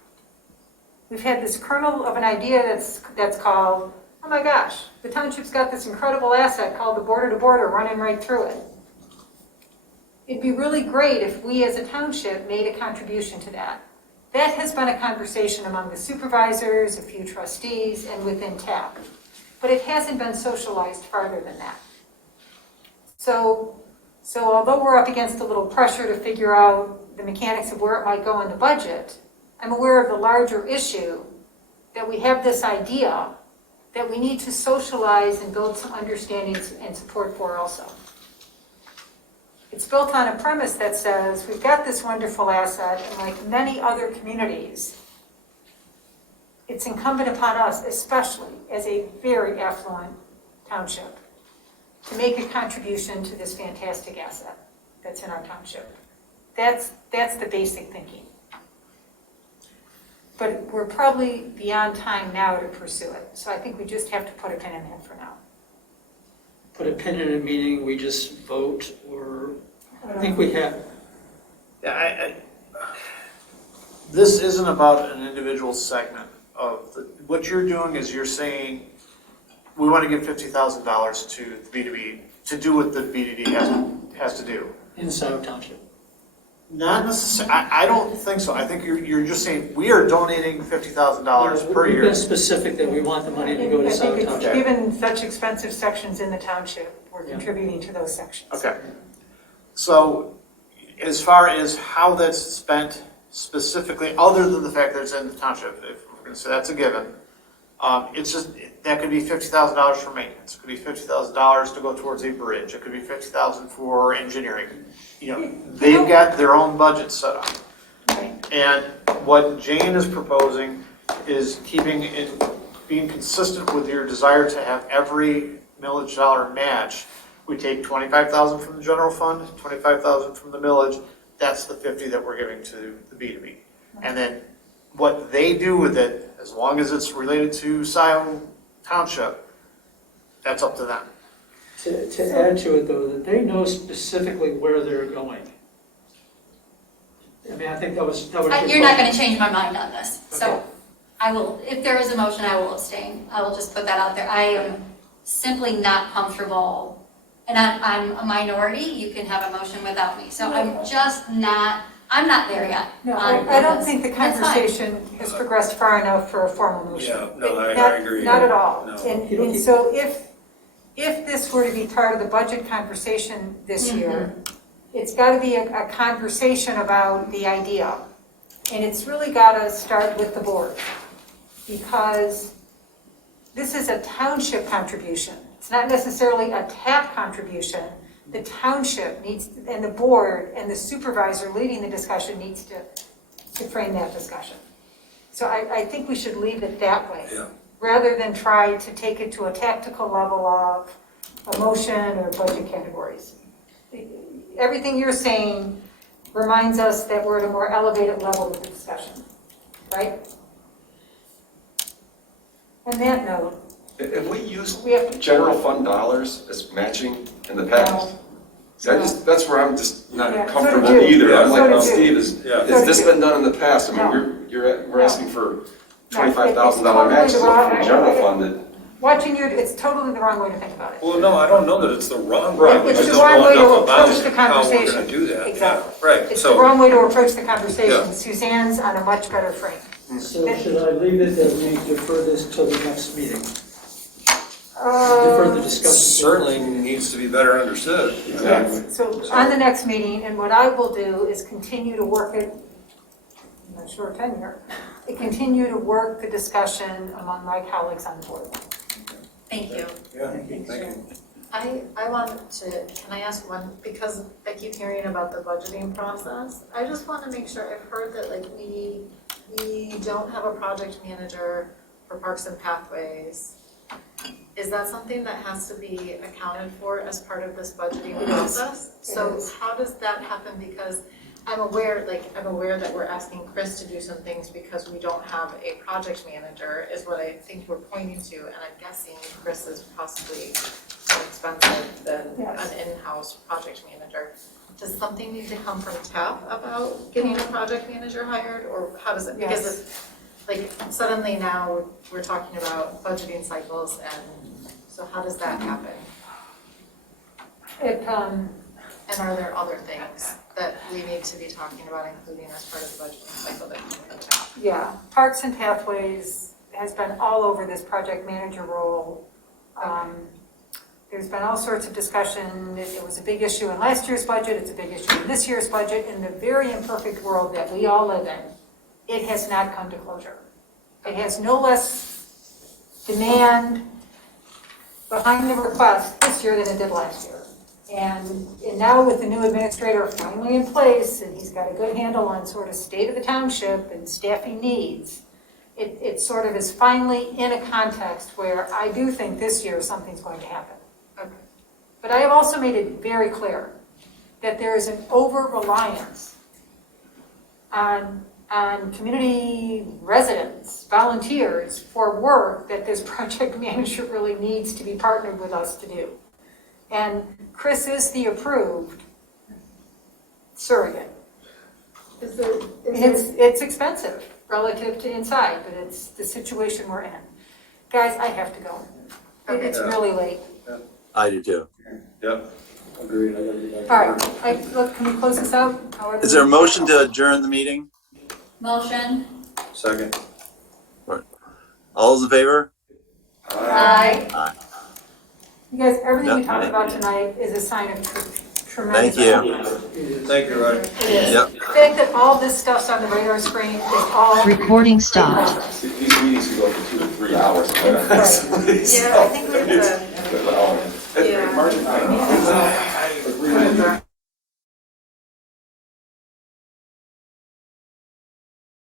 we've had this kernel of an idea that's called, oh my gosh, the township's got this incredible asset called the border-to-border running right through it. It'd be really great if we as a township made a contribution to that. That has been a conversation among the supervisors, a few trustees, and within TAP. But it hasn't been socialized farther than that. So although we're up against a little pressure to figure out the mechanics of where it might go in the budget, I'm aware of the larger issue that we have this idea that we need to socialize and build some understanding and support for also. It's built on a premise that says we've got this wonderful asset, and like many other communities, it's incumbent upon us, especially as a very affluent township, to make a contribution to this fantastic asset that's in our township. That's the basic thinking. But we're probably beyond time now to pursue it. So I think we just have to put a pin in it for now. Put a pin in a meeting, we just vote, or, I think we have, Yeah, this isn't about an individual segment of what you're doing is you're saying, we want to give $50,000 to the B2B to do what the BDD has to do. in Scio Township. Not necessarily, I don't think so. I think you're just saying, we are donating $50,000 per We've year. been specific that we want the money to go to I think Scio it's Township. given such expensive sections in the township, we're contributing to those sections. Okay. So as far as how that's spent specifically, other than the fact that it's in the township, if we're going to say that's a given, it's just, that could be $50,000 for maintenance. It could be $50,000 to go towards a bridge. It could be $50,000 for engineering. You know, they've got their own budget set up. Right. And what Jane is proposing is keeping it, being consistent with your desire to have every millage dollar match. We take $25,000 from the general fund, $25,000 from the millage. That's the 50 that we're giving to the B2B. And then what they do with it, as long as it's related to Scio Township, that's up to them. To add to it though, that they know specifically where they're going. I mean, I think that was. You're not going to change my mind on this. So I will, if there is a motion, I will abstain. I will just put that out there. I am simply not comfortable, and I'm a minority. You can have a motion without me. So I'm just not, I'm not there yet. No, on I don't this. think the That's fine. conversation has progressed far enough for a formal motion. Yeah, no, I Not- agree. Not at all. No. And so if this were to be part of the budget conversation this year, it's got to be a conversation about the idea. And it's really got to start with the board, because this is a township contribution. It's not necessarily a TAP contribution. The township needs, and the board and the supervisor leading the discussion needs to frame that discussion. So I think we should leave it that way, Yeah. rather than try to take it to a tactical level of emotion or budget categories. Everything you're saying reminds us that we're at a more elevated level of the discussion, right? On that note, Have we used we have to. general fund dollars as matching in the past? See, that's where I'm just Yeah, not so comfortable did you. either. I'm So like, did well, you. Steve, has So this did you. been done in the past? I No. mean, we're asking for No, $25,000 it's matches totally for the general wrong- funded. Watching you, it's totally the wrong way to think about it. Well, no, I don't know that it's the wrong way. We It's just the don't wrong know way to enough about approach the how we're conversation. gonna do that. Exactly. Yeah, right, It's the so, wrong way to approach the conversation. Yeah. Suzanne's on a much better frame. So should I leave it that we defer this till the next meeting? Defer the discussion. certainly needs to be better understood. Yes, so on the next meeting, and what I will do is continue to work it, I'm not sure tenure, continue to work the discussion among my colleagues on the board. Thank you. Yeah, thank you. I wanted to, can I ask one, because I keep hearing about the budgeting process. I just want to make sure, I've heard that like we don't have a project manager for Parks and Pathways. Is that something that has to be accounted for as part of this budgeting process? So how does that happen? Because I'm aware that we're asking Chris to do some things because we don't have a project manager, is what I think we're pointing to, and I'm guessing Chris is possibly more expensive than Yes. an in-house project manager. Does something need to come from TAP about getting a project manager hired, or how does it, because Yes. it's, like, suddenly now we're talking about budgeting cycles, and so how does that happen? And are there other things that we need to be talking about, including as part of the budgeting cycle that come from TAP? Yeah, Parks and Pathways has been all over this project manager role. There's been all sorts of discussion. It was a big issue in last year's budget. It's a big issue in this year's budget. In the very imperfect world that we all live in, it has not come to closure. It has no less demand behind the request this year than it did last year. And now with the new administrator finally in place, and he's got a good handle on sort of state of the township and staffing needs, it sort of is finally in a context where I do think this year something's going to happen. Okay. But I have also made it very clear that there is an over-reliance on community residents, volunteers, for work that this project manager really needs to be partnered with us to do. And Chris is the approved surrogate. It's expensive relative to inside, but it's the situation we're in. Guys, I have to go. It's really late. I do too. Yep, agreed. I gotta get back. All right, look, can we close this out? Is there a motion to adjourn the meeting? Motion. Second. All those in favor? Aye. You guys, everything we Yep. talked about tonight is a sign of tremendous. Thank you. progress. Thank you, Ryan. It is. Yep. The fact that all this stuff's on the radar screen is all. Recording stopped. progress. These meetings could go for 2 to 3 hours. Right. So,